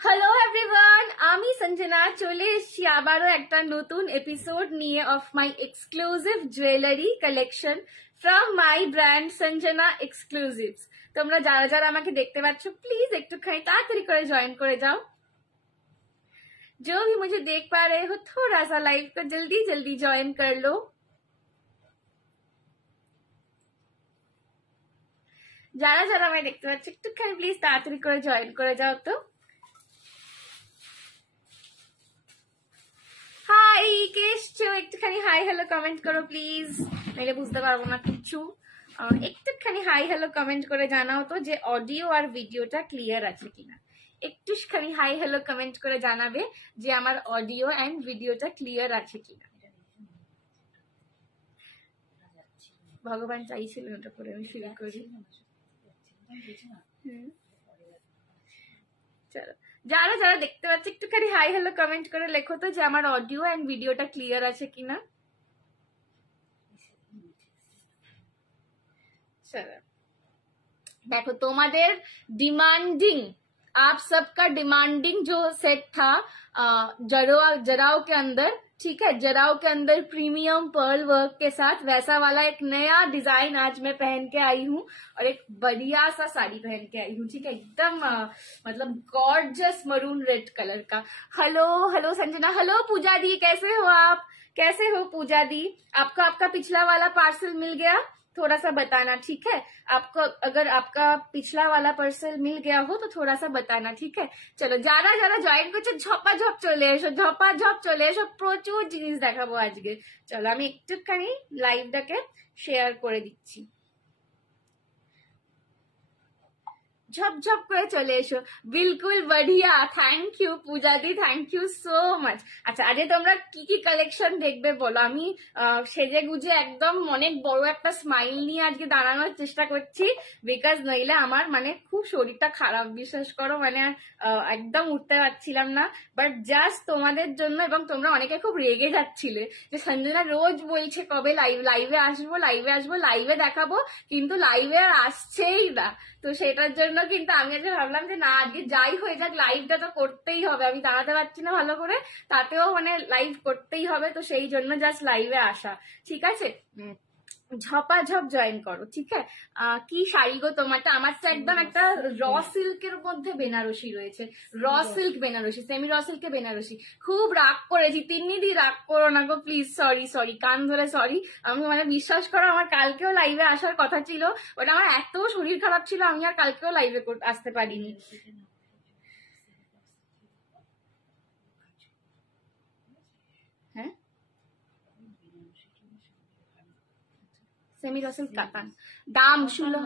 Hello everyone, আমি সঞ্জনা চলে এসেছি আবারও একটা নতুন এপিসোড নিয়ে of my exclusive jewellery collection from my brand Sanjana exclusives. তোমরা যারা যারা আমাকে দেখতে পাচ্ছ প্লিজ একটুখানি তাড়াতাড়ি করে জয়েন করে যাও। जो भी मुझे देख पा रहे हो थोड़ा सा लाइव को जल्दी जल्दी ज्वाइन कर लो। যারা যারা আমায় দেখতে পাচ্ছ একটুখানি প্লিজ তাড়াতাড়ি করে জয়েন করে যাও তো। হাই কে এসছো, একটুখানি হাই হ্যালো কমেন্ট করো প্লিজ, নাহলে বুঝতে পারবো না কিছু। একটুখানি হাই হ্যালো কমেন্ট করে জানাও তো যে অডিও আর ভিডিওটা ক্লিয়ার আছে কিনা। একটুখানি হাই হ্যালো কমেন্ট করে জানাবে যে আমার অডিও অ্যান্ড ভিডিওটা ক্লিয়ার আছে কিনা। ভগবান চাইছিলেন ওটা করে আমি ফিল করি। চলো, যারা যারা দেখতে পাচ্ছে একটুখানি হাই হ্যালো কমেন্ট করে লেখো তো যে আমার অডিও অ্যান্ড ভিডিওটা ক্লিয়ার আছে কিনা। चलो देखो तुम्हारे डिमांडिंग, आप सबका डिमांडिंग जो सेट था जराव के अंदर, ठीक है, जराव के अंदर प्रीमियम पर्ल वर्क के साथ वैसा वाला एक नया डिजाइन आज मैं पहन के आई हूँ और एक बढ़िया सा साड़ी पहन के आई हूँ, ठीक है, एकदम मतलब गॉर्जियस मरून रेड कलर का। हेलो हेलो संजना, हेलो पूजा दी, कैसे हो आप, कैसे हो पूजा दी? आपको आपका पिछला वाला पार्सल मिल गया? थोड़ा सा बताना, ठीक है। आपको अगर आपका पिछला वाला पार्सल मिल गया हो तो थोड़ा सा बताना, ठीक है। चलो যারা যারা জয়েন করছে ঝপাঝপ চলে এসো, ঝপাঝপ চলে এসো, প্রচুর জিনিস দেখাবো আজকে। চলো আমি একটুখানি লাইভটাকে শেয়ার করে দিচ্ছি। ঝপঝপ করে চলে এসো, বিলকুল বঢ়িয়া। থ্যাংক ইউ পূজা দি, থ্যাংক ইউ সো মাচ। আচ্ছা আজকে তোমরা কি কি কালেকশন দেখবে বলো? আমি সেজে গুজে একদম অনেক বড় একটা স্মাইল নিয়ে আজকে দাঁড়ানোর চেষ্টা করছি, বিকজ নইলে আমার মানে খুব শরীরটা খারাপ, বিশ্বাস করো, মানে একদম উঠতে পারছিলাম না। বাট জাস্ট তোমাদের জন্য, এবং তোমরা অনেকে খুব রেগে যাচ্ছিলে যে সঞ্জনা রোজ বলছে কবে লাইভে আসবো, লাইভে আসবো, লাইভে দেখাবো, কিন্তু লাইভে আর আসছেই না। তো সেটার জন্য কিন্তু আমি আজকে ভাবলাম যে না, আজকে যাই হয়ে যাক লাইভটা তো করতেই হবে, আমি দাঁড়াতে পারছি না ভালো করে, তাতেও মানে লাইভ করতেই হবে, তো সেই জন্য জাস্ট লাইভে আসা, ঠিক আছে। ঝপাঝপ জয়েন করো, ঠিক আছে। কি শাড়ি গো তোমারটা? আমারটা একদম একটা র সিল্কের মধ্যে বেনারসি রয়েছে, র সিল্ক বেনারসি, সেমি র সিল্কে বেনারসি। খুব রাগ করেছি, তিন্নিদি রাগ করো না গো প্লিজ, সরি সরি, কান ধরে সরি। আমি মানে বিশ্বাস করো আমার কালকেও লাইভে আসার কথা ছিল, ওটা আমার এত শরীর খারাপ ছিল আমি আর কালকেও লাইভে আসতে পারিনি। হ্যাঁ, সেমি রসিল কাতান দাম শুলো,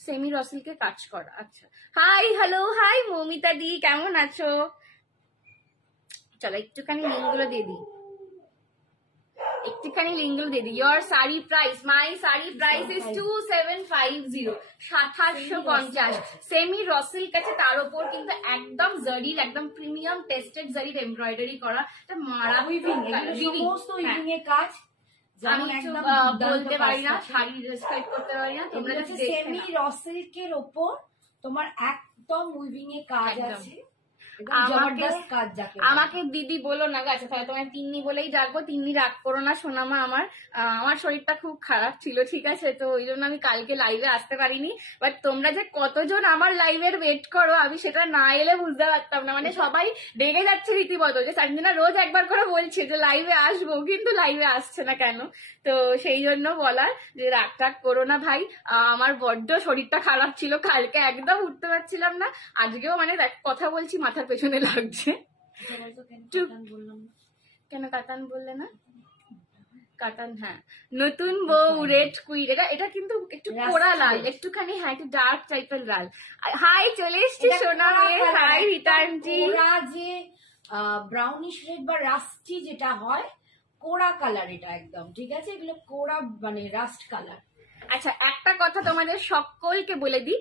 সেমি রসিলকে কাজ করা। আচ্ছা, হাই হ্যালো, হাই মৌমিতা দি, কেমন আছো? চলো একটুখানি লিঙ্কগুলো দিয়ে দিই, একটুখানি লিঙ্কগুলো দিয়ে দিই। Your sari price, my sari price is 2750, 2750। সেমি রসিল কাছে, তার উপর কিন্তু একদম জারির, একদম প্রিমিয়াম টেস্টেড জারির এমব্রয়ডারি করা, এটা মারা সমস্ত উইভিং এর কাজ। আমি বলতে পারি না, শাড়ি ডেসক্রাইব করতে পারি না, তোমরা সেমি রসিল্কের ওপর তোমার একদম উইভিং এর কাজ আছে। আমাকে দিদি বলো না গাছে, তাহলে তোমার তিন্নি বলেই ডাকবো। তিন্নি রাগ করো না সোনামা, আমার শরীরটা খুব খারাপ ছিল, ঠিক আছে, তো ওই জন্য আমি কালকে লাইভে আসতে পারিনি। বাট তোমরা যে কতজন আমার লাইভের ওয়েট করো আমি সেটা না এলে বুঝতে পারতাম না, মানে সবাই রেগে যাচ্ছে রীতিমতো যে সঞ্জনা রোজ একবার করে বলছে যে লাইভে আসবো, কিন্তু লাইভে আসছে না কেন। তো সেই জন্য বলার যে রাগ টাগ করো না ভাই, আমার বড্ড শরীরটা খারাপ ছিল, কালকে একদম উঠতে পারছিলাম না, আজকেও মানে কথা বলছি মাথার পেছনে লাগছে। কেন কাতান বললে না? কাতান, হ্যাঁ, নতুন বউ রেড কুইন, এটা কিন্তু একটু পোড়া লাল, একটুখানি, হ্যাঁ একটু ডার্ক টাইপের লাল। হাই চলে এসছি সোনা, হাই রিটার্নজি। যে ব্রাউনিশ রেড বা রাস্টি যেটা হয়, কোড়া কালার এটা একদম, ঠিক আছে, এগুলো কোড়া মানে রাস্ট কালার। আচ্ছা একটা কথা তোমাদের সকলকে বলে দিই,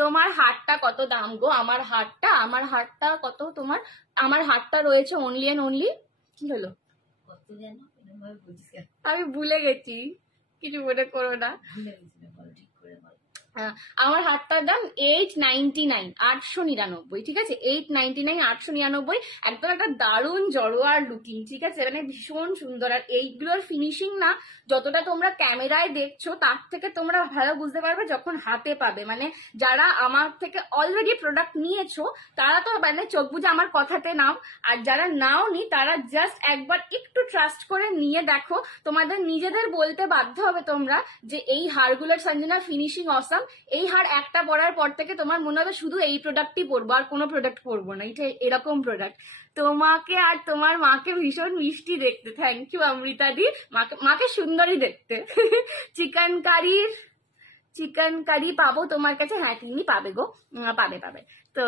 তোমার হারটা কত দাম গো? আমার হারটা কত তোমার? আমার হারটা রয়েছে অনলি এন্ড অনলি, কি হলো কত জানো? আমি ভুলে গেছি, কিছু মনে করো না। আমার হারটার দাম 899, 899, ঠিক আছে, 899, 899। একদম একটা দারুণ জড়োয়ার লুকিং, ঠিক আছে, মানে ভীষণ সুন্দর। আর এইগুলোর ফিনিশিং না যতটা তোমরা ক্যামেরায় দেখছো তার থেকে তোমরা ভালো বুঝতে পারবে যখন হাতে পাবে। মানে যারা আমার থেকে অলরেডি প্রোডাক্ট নিয়েছো তারা তো মানে চোখ বুঝে আমার কথাতে নাও, আর যারা নাওনি তারা জাস্ট একবার একটু ট্রাস্ট করে নিয়ে দেখো, তোমাদের নিজেদের বলতে বাধ্য হবে তোমরা যে এই হারগুলোর সঞ্জনা ফিনিশিং অসাম। এই হার একটা পরার পর থেকে তোমার মনে হবে শুধু এই প্রোডাক্টই পরবো, আর কোনো প্রোডাক্ট পরবো না। এটা এরকম প্রোডাক্ট। তোমাকে আর তোমার মাকে ভীষণ মিষ্টি দেখতে, থ্যাংক ইউ অমৃতা দি, মাকে সুন্দরী দেখতে। চিকেন কারি পাবো তোমার কাছে? হ্যাঁ তিনি পাবে গো, পাবে পাবে। তো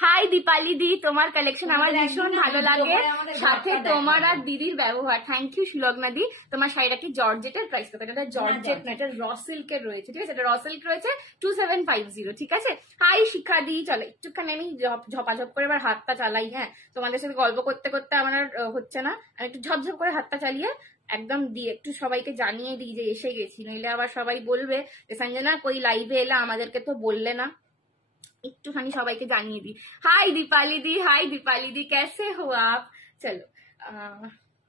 হাই দীপালি দি, তোমার কালেকশন আমার ভীষণ ভালো লাগে, সাথে তোমার আর দিদির ব্যবহার। থ্যাংক ইউ সুলগ্না দি। তোমার শাড়িটা কি জর্জেটের? প্রাইস কত? এটা জর্জেট না, এটা র সিল্কের রয়েছে, ঠিক আছে, এটা র সিল্ক রয়েছে 2750, ঠিক আছে। হাই শিখা দি, চলো একটুখানি আমি ঝপাঝপ করে এবার হাতটা চালাই। হ্যাঁ, তোমাদের সাথে গল্প করতে করতে আমার আর হচ্ছে না, আমি একটু ঝপঝপ করে হাতটা চালিয়ে একদম দিয়ে একটু সবাইকে জানিয়ে দিই যে এসে গেছি, নইলে আবার সবাই বলবে যে সঞ্জনা কই লাইভে এলে, আমাদেরকে তো বললে না। একটুখানি সবাইকে জানিয়ে দিই। হাই দীপালি দি, कैसे हो आप? চলো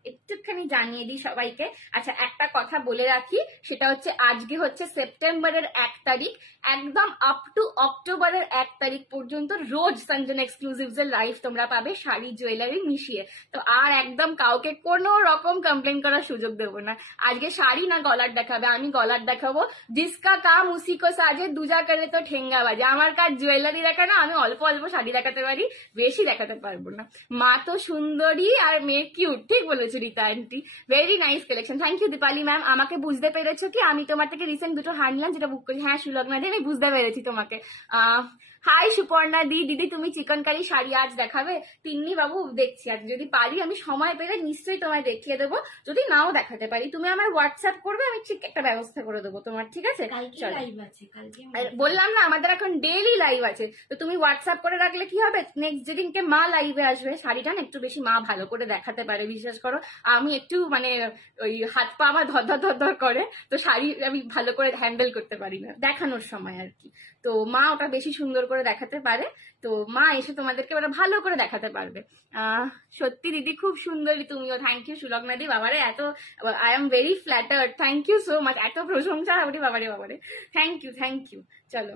একটুখানি জানিয়ে দিই সবাইকে। আচ্ছা একটা কথা বলে রাখি, সেটা হচ্ছে আজকে হচ্ছে সেপ্টেম্বরের 1 তারিখ, একদম আপ টু অক্টোবরের 1 তারিখ পর্যন্ত রোজ সঞ্জনা এক্সক্লুসিভস এর লাইভ তোমরা পাবে, শাড়ি জুয়েলারি মিশিয়ে। তো আর একদম কাউকে কোনো রকম কমপ্লেন করার সুযোগ দেবো না। আজকে শাড়ি না গলার দেখাবে, আমি গলার দেখাবো। জিসকা কাম উসি কো সাজে, দুজা করে তো ঠেঙ্গা বাজে। আমার কাজ জুয়েলারি দেখানো, আমি অল্প অল্প শাড়ি দেখাতে পারি, বেশি দেখাতে পারবো না। মা তো সুন্দরী আর মেয়ে কিউট, ঠিক বলেছো Rita aunty, very nice collection. Thank you Dipali ma'am. আমাকে বুঝতে পেরেছো কি? আমি তোমার থেকে রিসেন্ট দুটো হার নিলাম, যেটা বুক করি। হ্যাঁ সুলগ্না দি, আমি বুঝতে পেরেছি তোমাকে। হাই সুপর্ণা দি, দিদি তুমি চিকেন কারি শাড়ি আজ দেখাবে? তিন্নি বাবু দেখছি, আজ যদি পারি আমি সময় পেলে নিশ্চয়ই তোমায় দেখিয়ে দেবো, যদি নাও দেখাতে পারি তুমি আমার হোয়াটসঅ্যাপ করবে, আমি ঠিক একটা ব্যবস্থা করে দেবো তোমার, ঠিক আছে। বললাম না আমাদের এখন ডেইলি লাইভ আছে, তো তুমি হোয়াটসঅ্যাপ করে রাখলে কি হবে, নেক্সট যেদিনকে মা লাইভে আসবে শাড়িটা না একটু বেশি মা ভালো করে দেখাতে পারে। বিশ্বাস করো আমি একটু মানে ওই হাত পা আমার ধর করে, তো শাড়ি আমি ভালো করে হ্যান্ডেল করতে পারি না দেখানোর সময় আর কি। তো মা ওটা বেশি সুন্দর করে দেখাতে পারে, তো মা এসে তোমাদেরকে ওটা ভালো করে দেখাতে পারবে। সত্যি দিদি খুব সুন্দরী তুমিও। থ্যাংক ইউ সুলগ্না দি, বাবারে এত, I am very flattered, thank you so much, এত প্রশংসা হবে বাবারে, থ্যাংক ইউ। চলো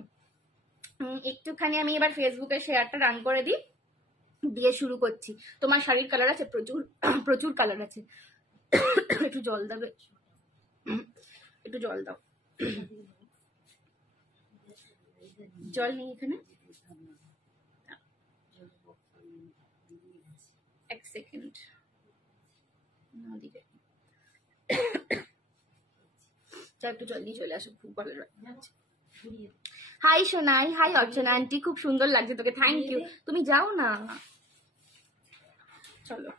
একটুখানি আমি এবার ফেসবুকে শেয়ারটা রান করে দিই, দিয়ে শুরু করছি। তোমার শাড়ির কালার আছে প্রচুর কালার আছে। একটু জল দেবে, একটু জল দাও। জল নেই এখানে, এক সেকেন্ড দিবে, একটু জলদি চলে আসো, খুব ভালো লাগছে। হাই সোনাই, হাই অর্চনা আন্টি, খুব সুন্দর লাগছে তোকে, থ্যাংক ইউ। তুমি যাও না, চলো।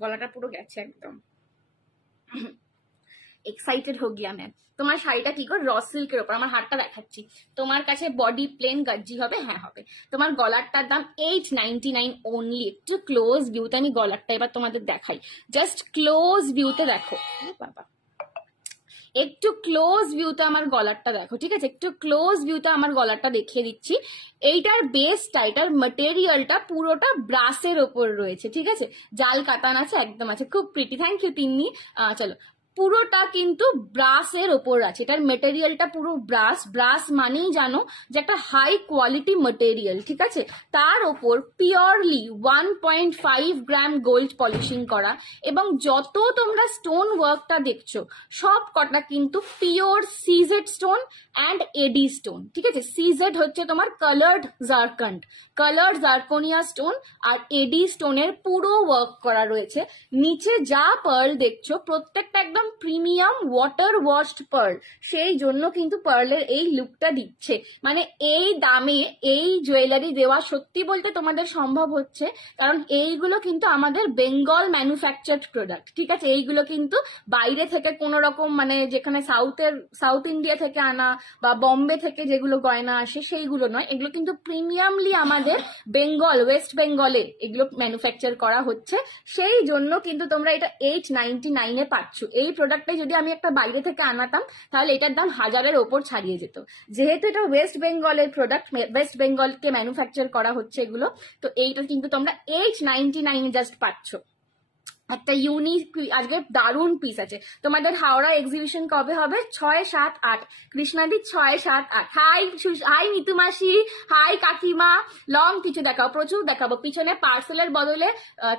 গলাটা পুরো গেছে একদম, এক্সাইটেড হো গিয়া ম্যাম। তোমার শাড়িটা কি করে? র সিল্কের ওপর, আমার হাতটা দেখাচ্ছি। তোমার কাছে বডি প্লেন গাজ্জি হবে? হ্যাঁ হবে। তোমার গলারটার দাম 899 অনলি। একটু ক্লোজ ভিউতে আমি গলারটা এবার তোমাদের দেখাই, জাস্ট ক্লোজ ভিউতে দেখো বাবা, একটু ক্লোজ ভিউতে আমার গলারটা দেখো, ঠিক আছে, একটু ক্লোজ ভিউতে আমার গলারটা দেখিয়ে দিচ্ছি। এইটার বেসটা, এটার মেটেরিয়ালটা পুরোটা ব্রাসের ওপর রয়েছে, ঠিক আছে, জাল কাতান আছে, একদম আছে, খুব প্রিটি। Thank you Tinni. চলো পুরোটা কিন্তু ব্রাসের ওপর আছে, এটার মেটেরিয়ালটা পুরো ব্রাস মানেই জানো যে একটা হাই কোয়ালিটি মেটেরিয়াল, ঠিক আছে। তার ওপর পিওরলি 1.5 গ্রাম গোল্ড পলিশিং করা, এবং যত তোমরা স্টোন ওয়ার্কটা দেখছো সব কটা কিন্তু pure CZ stone and eddy stone, ঠিক আছে। সিজেড হচ্ছে তোমার কালার্ড জার্কোনিয়া স্টোন, আর এডি স্টোনের পুরো ওয়ার্ক করা রয়েছে। নিচে যা পার্ল দেখছো প্রত্যেকটা একদম প্রিমিয়াম ওয়াটার ওয়াশড পার্ল, সেই জন্য কিন্তু পার্লের এই লুকটা দিচ্ছে। মানে এই দামে এই জুয়েলারি দেওয়া সত্যি বলতে তোমাদের সম্ভব হচ্ছে, কারণ এইগুলো কিন্তু আমাদের বেঙ্গল ম্যানুফ্যাকচার্ড প্রোডাক্ট, ঠিক আছে। এইগুলো কিন্তু বাইরে থেকে কোনো রকম মানে যেখানে সাউথ ইন্ডিয়া থেকে আনা বা বম্বে থেকে যেগুলো গয়না আসে সেইগুলো নয়, এগুলো কিন্তু প্রিমিয়ামলি আমাদের বেঙ্গল, ওয়েস্ট বেঙ্গলে এগুলো ম্যানুফ্যাকচার করা হচ্ছে, সেই জন্য কিন্তু তোমরা এটা 899 পাচ্ছ। এই প্রোডাক্টটা যদি আমি একটা বাইরে থেকে আনাতাম তাহলে এটার দাম 1000-এর ওপর ছাড়িয়ে যেত। যেহেতু এটা ওয়েস্ট বেঙ্গলের প্রোডাক্ট, ওয়েস্ট বেঙ্গলকে ম্যানুফ্যাকচার করা হচ্ছে এগুলো, তো এইটা কিন্তু তোমরা 899 জাস্ট পাচ্ছ। একটা ইউনিক, আজকে দারুণ পিস আছে। তোমাদের হাওড়া এক্সিবিশন কবে হবে? 6, 7, 8 কৃষ্ণাদি 6, 7, 8। হাই মিতু মাসি, হাই কাকিমা। লং কিছু দেখাও, প্রচুর দেখাবো। পিছনে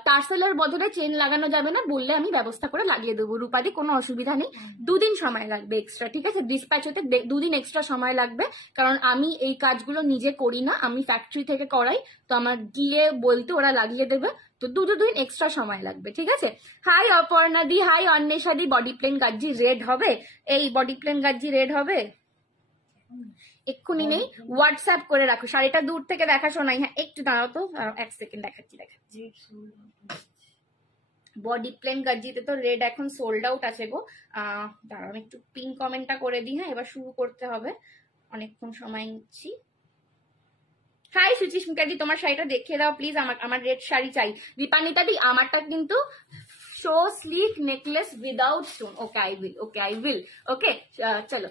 টার্সেলের বদলে চেন লাগানো যাবে না, বললে আমি ব্যবস্থা করে লাগিয়ে দেবো। রূপাদি কোনো অসুবিধা নেই, 2 দিন সময় লাগবে এক্সট্রা, ঠিক আছে? ডিসপ্যাচ হতে 2 দিন এক্সট্রা সময় লাগবে, কারণ আমি এই কাজগুলো নিজে করি না, আমি ফ্যাক্টরি থেকে করাই। তো আমার গিয়ে বলতে ওরা লাগিয়ে দেবে, তো 2 দিন এক্সট্রা সময় লাগবে, ঠিক আছে? হাই অপর্ণা দি, হাই অন্বেষা দি। বডি প্লেন গাজ্জি রেড হবে? এই বডি প্লেন গাজ্জি রেড হবে? এক্ষুনি নেই, হোয়াটসঅ্যাপ করে রাখো। শাড়িটা দূর থেকে দেখা শোনাই। হ্যাঁ একটু দাঁড়াও তো, 1 সেকেন্ড দেখাচ্ছি। বডি প্লেন গাজ্জিতে তো রেড এখন সোল্ড আউট আছে গো। দাঁড়াও আমি একটু পিন কমেন্টটা করে দিই। হ্যাঁ এবার শুরু করতে হবে, অনেকক্ষণ সময় নিচ্ছি। হাই সুচিস্মিতা দি, তোমার শাড়িটা দেখিয়ে দাও প্লিজ, আমার রেড শাড়ি চাই। দীপানিতা দি, আমারটা কিন্তু show sleek necklace without stone. Okay I will. Okay চলো,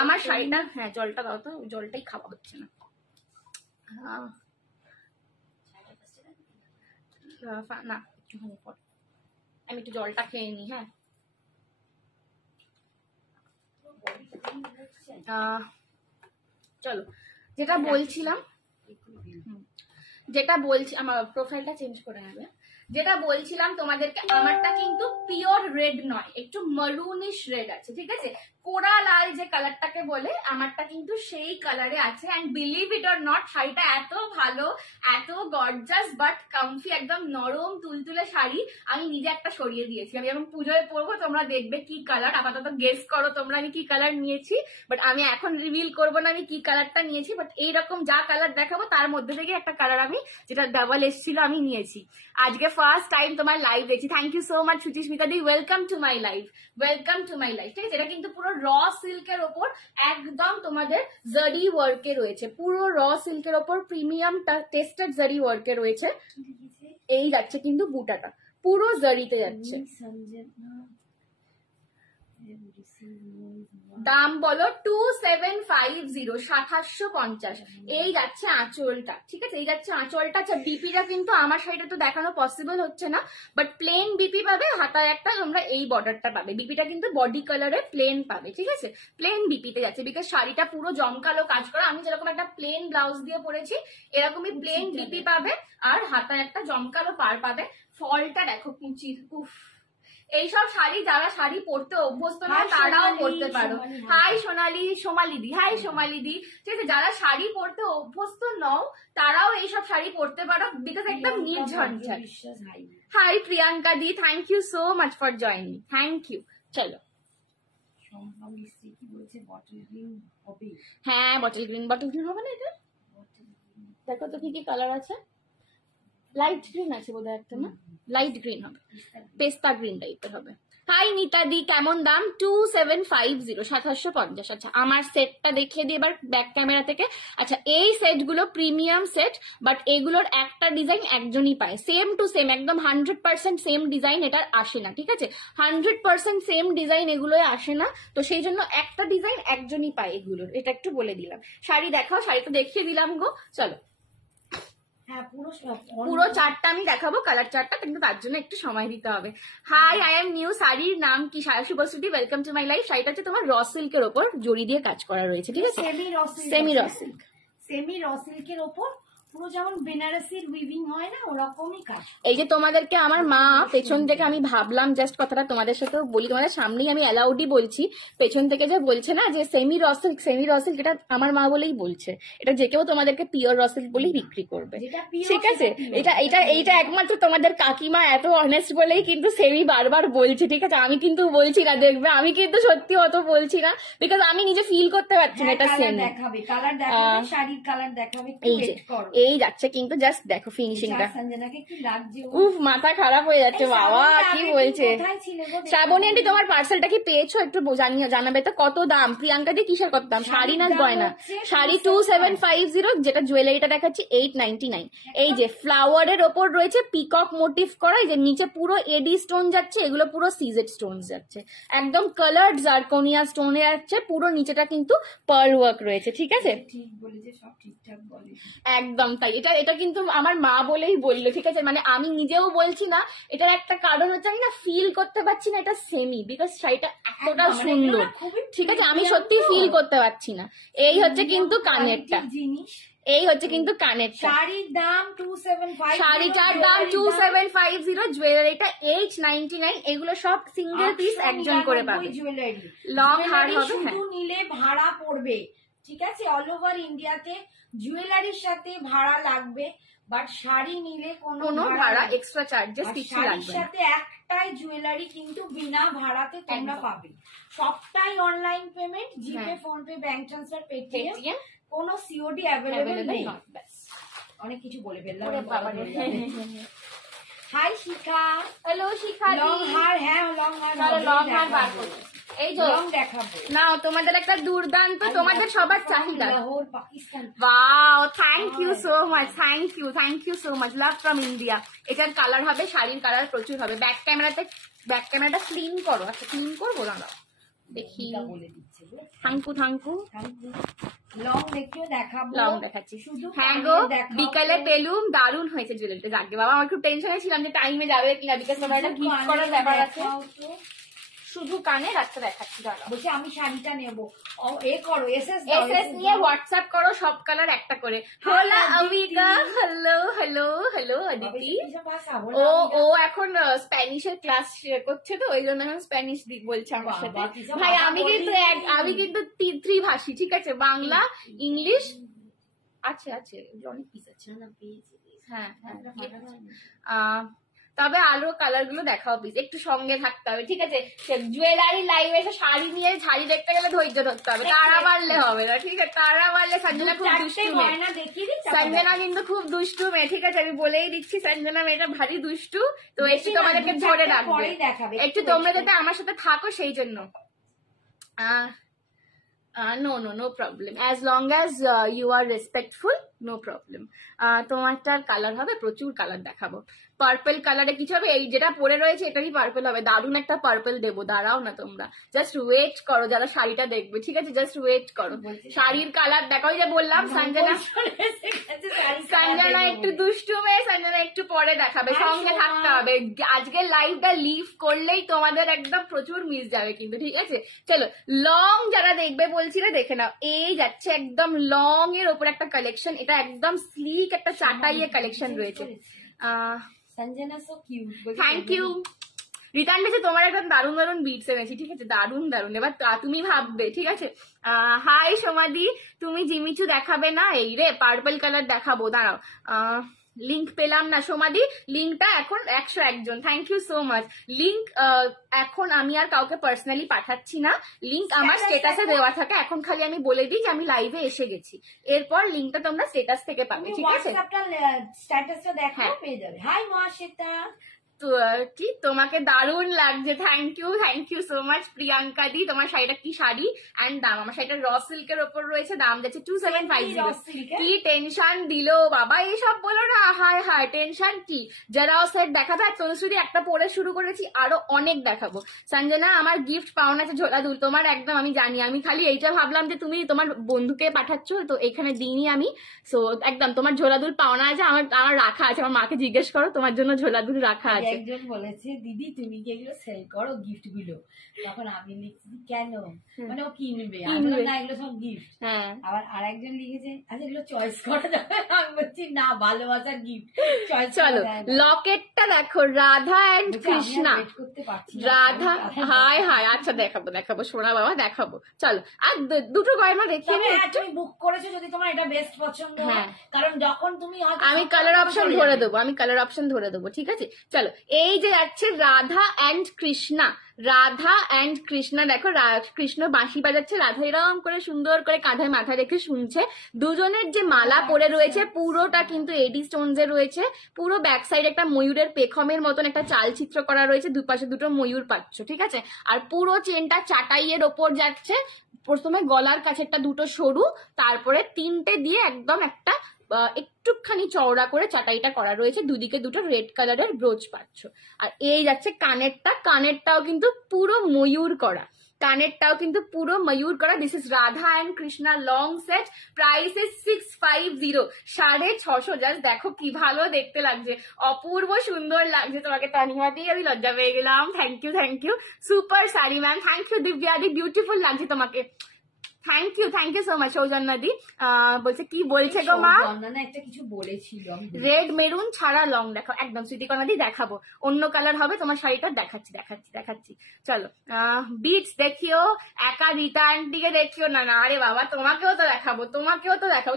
আমার শাড়িটা, হ্যাঁ জলটা দাও তো, জলটাই খাওয়া হচ্ছে না। না একটুখানি পর, আমি একটু জলটা খেয়ে নিই। হ্যাঁ চলো, যেটা বলছি আমার প্রোফাইলটা চেঞ্জ করে নেবে। যেটা বলছিলাম তোমাদেরকে, আমারটা কিন্তু পিওর রেড নয়, একটু মারুনিশ রেড আছে, ঠিক আছে? কোড়া লাল যে কালারটাকে বলে, আমারটা কিন্তু সেই কালারে আছে। And believe it or not, শাড়িটা এত ভালো, এত গর্জাস বাট কমফি, একদম নরম তুলতুলে শাড়ি। আমি নিজে একটা সরিয়ে দিয়েছি, আমি যখন পুজোয় পরবো তোমরা দেখবে কি কালার। আপাতত গেস করো তোমরা আমি কি কালার নিয়েছি, বাট আমি এখন রিভিল করবো না আমি কি কালারটা নিয়েছি। বাট এইরকম যা কালার দেখাবো তার মধ্যে থেকে একটা কালার আমি, যেটা ডাবল এসেছিল, আমি নিয়েছি। আজকে ফার্স্ট টাইম তোমার লাইভ দেখছি। Thank you so much Suchismita দি, ওয়েলকাম টু মাই লাইভ, ঠিক আছে? এটা কিন্তু পুরো র সিল্কের ওপর একদম তোমাদের জারি ওয়ার্কে রয়েছে, পুরো র সিল্কের ওপর প্রিমিয়াম টেস্টেড জারি ওয়ার্কে রয়েছে। এই যাচ্ছে কিন্তু বুটাটা পুরো জারিতে যাচ্ছে। দাম বলো 2750, 2750। এই যাচ্ছে আঁচলটা, ঠিক আছে? এই যাচ্ছে আঁচলটা। আচ্ছা বিপিটা কিন্তু আমার শাড়িটা তো দেখানো পসিবল হচ্ছে না, বাট প্লেন বিপি পাবে, হাতায় একটা তোমরা এই বর্ডারটা পাবে। বিপিটা কিন্তু বডি কালারে প্লেন পাবে, ঠিক আছে? প্লেন বিপিতে যাচ্ছে, বিকজ শাড়িটা পুরো জমকালো কাজ করা। আমি যেরকম একটা প্লেন ব্লাউজ দিয়ে পরেছি, এরকমই প্লেন বিপি পাবে, আর হাতায় একটা জমকালো পার পাবে। ফলটা দেখো কুচির, উফ। এইসব শাড়ি যারা শাড়ি পরতে অভ্যস্ত না তারাও পরতে পারো। হাই সোমালি দি, হাই সোমালি দি, ঠিক আছে? যারা শাড়ি পরতে অভ্যস্ত নও তারাও এইসব শাড়ি পরতে পারো, বিকজ একদম নির্ঝঞ্ঝাট। হাই প্রিয়াঙ্কা দি, thank you so much for joining, thank you. চলো, হ্যাঁ বটল গ্রিন হবে না এটা? দেখো তো কি কি কালার আছে। লাইট গ্রিন আছে বোধহয় একটা, না লাইট গ্রিন হবে, পেস্তা গ্রিন টাইপের হবে। হাই নিতাদি, কেমন দাম? 2750, 2750। আচ্ছা আমার সেটটা দেখিয়ে দিই এবার ব্যাক ক্যামেরা থেকে। আচ্ছা এই সেটগুলো প্রিমিয়াম সেট, বাট এগুলোর একটা ডিজাইন একজনই পায়, সেম টু সেম, একদম 100% সেম ডিজাইন এটার আসে না, ঠিক আছে? 100% সেম ডিজাইন এগুলোয় আসে না, তো সেই জন্য একটা ডিজাইন একজনই পায় এগুলোর, এটা একটু বলে দিলাম। শাড়ি দেখাও, শাড়িটা দেখিয়ে দিলাম গো। চলো, হ্যাঁ পুরো চারটা আমি দেখাবো, কালার চারটা, কিন্তু তার জন্য একটু সময় দিতে হবে। Hi I am new. শাড়ির নাম কি? শুভশ্রুতি, ওয়েলকাম টু মাই লাইফ। শাড়িটা হচ্ছে তোমার র সিল্কের ওপর জড়ি দিয়ে কাজ করা রয়েছে, ঠিক আছে? সেমি র সিল্কের ওপর পুরো যেমন বেনারসির উইভিং হয় না, ওরকমই কাজ। এই যে তোমাদেরকে আমার মা পেছন থেকে, আমি ভাবলাম জাস্ট কথাটা তোমাদের সাথেও বলি, তোমাদের সামনেই আমি অ্যালাউডই বলছি, পেছন থেকে যে বলছে না যে সেমি র সিল্ক, এটা আমার মা বলেই বলছে। এটা যে কেউ তোমাদেরকে পিওর র সিল্ক বলেই বিক্রি করবে, ঠিক আছে? এইটা একমাত্র তোমাদের কাকিমা এত অনেস্ট বলেই কিন্তু সেমি বারবার বলছে, ঠিক আছে? আমি কিন্তু বলছি না, দেখবে আমি কিন্তু সত্যি অত বলছি না, বিকজ আমি নিজে ফিল করতে পারছি না এটা সেমি। কালার দেখাবে, শাড়ির কালার দেখাবে। এই যাচ্ছে কিন্তু, জাস্ট দেখো ফিনিশিংটা। সঞ্জনাকে কি লাগছে, উফ মাথা খারাপ হয়ে যাচ্ছে বাবা, কি বলছে। কোথায় ছিলে গো? শ্রাবণী আন্টি তোমার পার্সেলটা কি পেয়েছো? একটু জানাবে তো কত দাম। প্রিয়াঙ্কা দি কিসের কত দাম? শাড়ি না গয়না? শাড়ি 2750, যেটা জুয়েলারিটা দেখাচ্ছি 899। এই যে ফ্লাওয়ারের ওপর রয়েছে পিকক মোটিভ করা, এই যে নিচে পুরো এডি স্টোন যাচ্ছে, এগুলো পুরো সিজেড স্টোন যাচ্ছে, একদম কালার্ড জারকোনিয়া স্টোনে যাচ্ছে, পুরো নিচেটা কিন্তু পার্ল ওয়ার্ক রয়েছে, ঠিক আছে? ঠিক বলেছে, সব ঠিকঠাক বলে। একদম তাই। এটা কিন্তু আমার মা বলেই বললো, ঠিক আছে? মানে আমি নিজেও বলছি না, এটার একটা কারণ হচ্ছে আমি না ফিল করতে পারছি না এটা সেমি, বিকজ শাড়িটা এতটা সুন্দর, ঠিক আছে? আমি সত্যি ফিল করতে পারছি না। এই হচ্ছে কিন্তু কানেরটা, জিনিস, এই হচ্ছে কিন্তু কানেরটা। শাড়ির দাম 275, শাড়িটার দাম 2750, জুয়েলারিটা 899। এগুলো সব সিঙ্গেল পিস একজন করে পাবে। জুয়েলারি লং হার হবে, শুধু নিলে ভাড়া পড়বে, ঠিক আছে? অল ওভার ইন্ডিয়াতে জুয়েলারির সাথে ভাড়া লাগবে, বাট শাড়ি নিলে কোনো ভাড়া এক্সট্রা চার্জেস কিছু শাড়ির লাগবে না। সাথে একটাই জুয়েলারি কিন্তু বিনা ভাড়াতে তোমরা পাবে। সবটাই online payment, GPay, PhonePe, bank transfer, Paytm, কোনো সিওডি অ্যাভেলেবল নেই। অনেক কিছু বলে ফেললাম। Hi Shikha. Hello Shikha di. Long হার, হ্যাঁ লং হার, লং হার বার করো। এই যে লং দেখাবো নাও, তোমাদের একটা দুর্দান্ত, তোমাদের সবার চাহিদা। Lahore, Pakistan. Wow, thank you so much, thank you so much, love from India. এটার কালার হবে, শাড়ির কালার প্রচুর হবে। ব্যাক ক্যামেরাটা ক্লিন করো। আচ্ছা ক্লিন করবো, দাঁড়াও দেখি। বলে দিচ্ছে থ্যাংকু লং দেখিও দেখাবো, লং দেখাচ্ছি। শুধু হ্যাঁ গো, বিকালে পেলুম, দারুণ হয়েছে জুয়েলারিটা। যাকে বাবা, আমার একটু টেনশনে ছিলাম যে টাইমে যাবে কিনা, বিকজ তোমার একটা গিফট করার ব্যাপার আছে। শুধু কানে রাখতে দেখাচ্ছি, দাঁড়াও। বলছি আমি শাড়িটা নেবো, এ করো এসএস নিয়ে হোয়াটসঅ্যাপ করো, সব কালার একটা করে। হোলা আমিকা, হ্যালো অদিতি। ও এখন স্প্যানিশের ক্লাস করছে, তো ওই জন্য এখন স্প্যানিশ বলছে আমার সাথে। ভাই আমি কিন্তু ত্রিভাষী, ঠিক আছে? বাংলা, ইংলিশ আছে অনেক পিস আছে। হ্যাঁ, তবে আলো কালার গুলো দেখাও প্লিজ, একটু সঙ্গে থাকতে হবে, ঠিক আছে? জুয়েলারি লাইভ এসে শাড়ি নিয়ে শাড়ি দেখতে গেলে ধৈর্য ধরতে হবে, তারা মারলে হবে না, ঠিক আছে? তারা মারলে সঞ্জনা খুব দুষ্টু মেয়ে, সঞ্জনা কিন্তু খুব দুষ্টু মেয়ে, ঠিক আছে? আমি বলেই দিচ্ছি, সঞ্জনা মেয়েটা ভারী দুষ্টু, তো একটু তোমাদেরকে ধরে রাখবে, একটু তোমরা যাতে আমার সাথে থাকো সেই জন্য। No problem. As long as you are respectful, no problem. তোমারটার কালার হবে, প্রচুর কালার দেখাবো। পার্পল কালারে কিছু হবে, এই যেটা পরে রয়েছে এটারই পার্পল হবে, দারুণ একটা পার্পল দেবো। দাঁড়াও না তোমরা, জাস্ট ওয়েট করো, যারা শাড়িটা দেখবে, ঠিক আছে? জাস্ট ওয়েট করো। শাড়ির কালার দেখো, ওই যে বললাম সঞ্জনা একটু দুষ্টু মেয়ে, সঞ্জনা একটু পরে দেখাবে, সঙ্গে থাকতে হবে। আজকের লাইভটা লিভ করলেই তোমাদের একদম প্রচুর মিস যাবে কিন্তু, ঠিক আছে? চলো, লং যারা দেখবে বলছিলে দেখে নাও। এই যাচ্ছে একদম লং এর ওপর একটা কালেকশন, এটা একদম স্লিক একটা চাটাইয়ে কালেকশন রয়েছে। Thank you. রিটার্ন দিয়েছে তোমার একদম দারুণ বিটস এনেছি, ঠিক আছে? দারুণ। এবার তুমি ভাববে, ঠিক আছে? হাই সোমাদি, তুমি জিমিচু দেখাবে না? এই রে পার্পল কালার দেখাবো, দাঁড়াও। লিঙ্ক পেলাম না সোমাদি, লিঙ্কটা এখন 101 জন। Thank you so much. Link এখন আমি আর কাউকে পার্সোনালি পাঠাচ্ছি না, লিঙ্ক আমার স্টেটাসে দেওয়া থাকে। এখন খালি আমি বলে দিই যে আমি লাইভে এসে গেছি, এরপর লিঙ্কটা তোমরা স্টেটাস থেকে পাবে, ঠিক আছে? স্ট্যাটাসটা দেখো, পেয়ে যাবে। হাই মা শ্বেতা, কি তোমাকে দারুণ লাগছে। Thank you so much Priyanka di. তোমার শাড়িটা কি শাড়ি অ্যান্ড দাম? আমার শাড়িটা র সিল্কের ওপর রয়েছে, দাম যাচ্ছে 2750। কি টেনশন দিল বাবা, এইসব বলো না। হায় টেনশন কি? যারাও সেট দেখাবে, আর তনুশ্রী একটা পরে শুরু করেছি, আরো অনেক দেখাবো। সঞ্জনা আমার গিফট পাওনা আছে ঝোলা দুল, তোমার একদম আমি জানি। আমি খালি এইটা ভাবলাম যে তুমি তোমার বন্ধুকে পাঠাচ্ছ, তো এখানে দিইনি আমি। সো একদম তোমার ঝোলা দুল পাওনা আছে, আমার রাখা আছে। আমার মাকে জিজ্ঞেস করো, তোমার জন্য ঝোলা দুল রাখা আছে। একজন বলেছে দিদি তুমি কি এগুলো সেল করো গিফট গুলো? তখন আমি লিখছি কেন, মানে ও কিনবে না, এগুলো সব গিফট। আবার আরেকজন লিখেছে আচ্ছা এগুলো চয়েস করা যাবে? আমি বলছি না, ভালোবাসার গিফট চয়েস। চলো লকেটটা দেখো, রাধা এন্ড কৃষ্ণা। রাধা, হাই আচ্ছা দেখাবো সোনা বাবা, দেখাবো। চলো আর দুটো গয়না দেখিয়ে। তুমি বুক করেছো, যদি তোমার এটা বেস্ট পছন্দ হয়, কারণ যখন তুমি আমি কালার অপশন ধরে দেবো, ঠিক আছে? চলো, এই যে যাচ্ছে রাধা অ্যান্ড কৃষ্ণা, রাধা অ্যান্ড কৃষ্ণা। দেখো কৃষ্ণ বাঁশি বাজাচ্ছে, রাধা এরকম করে সুন্দর করে কাঁধায় মাথা রেখে শুনছে। দুজনের যে মালা পরে রয়েছে পুরোটা কিন্তু এডি স্টোনস এর রয়েছে। পুরো ব্যাক সাইড একটা ময়ূরের পেখমের মতন একটা চালচিত্র করা রয়েছে, দুপাশে দুটো ময়ূর পাচ্ছ, ঠিক আছে। আর পুরো চেনটা চাটাইয়ের ওপর যাচ্ছে। প্রথমে গলার কাছে একটা দুটো সরু, তারপরে তিনটে দিয়ে একদম একটা একটুখানি চওড়া করে চাটাইটা করা রয়েছে, দুদিকে দুটো রেড কালারের ব্রোচ পাচ্ছ। আর এই যাচ্ছে কানেরটা, কানেরটাও কিন্তু পুরো ময়ূর করা, কানেরটাও কিন্তু পুরো ময়ূর করা। This is Radha and Krishna long set, price is 650, 650। Just দেখো কি ভালো দেখতে লাগছে, অপূর্ব সুন্দর লাগছে তোমাকে। তানিমা দিয়ে আমি লজ্জা পেয়ে গেলাম। Thank you, super sari ma'am, thank you দিব্যাদি, বিউটিফুল লাগছে তোমাকে। Thank you so much. সৌজন্যাদি বলছে কি বলছে গো মা, একটা কিছু বলেছিল রেড মেরুন ছাড়া লং দেখো, একদম স্মৃতিকণাদি দেখাবো, অন্য কালার হবে তোমার শাড়িটা, দেখাচ্ছি। চলো বিটস দেখিও, একা রীতা আন্টিকে দেখিও না, না আরে বাবা তোমাকেও তো দেখাবো।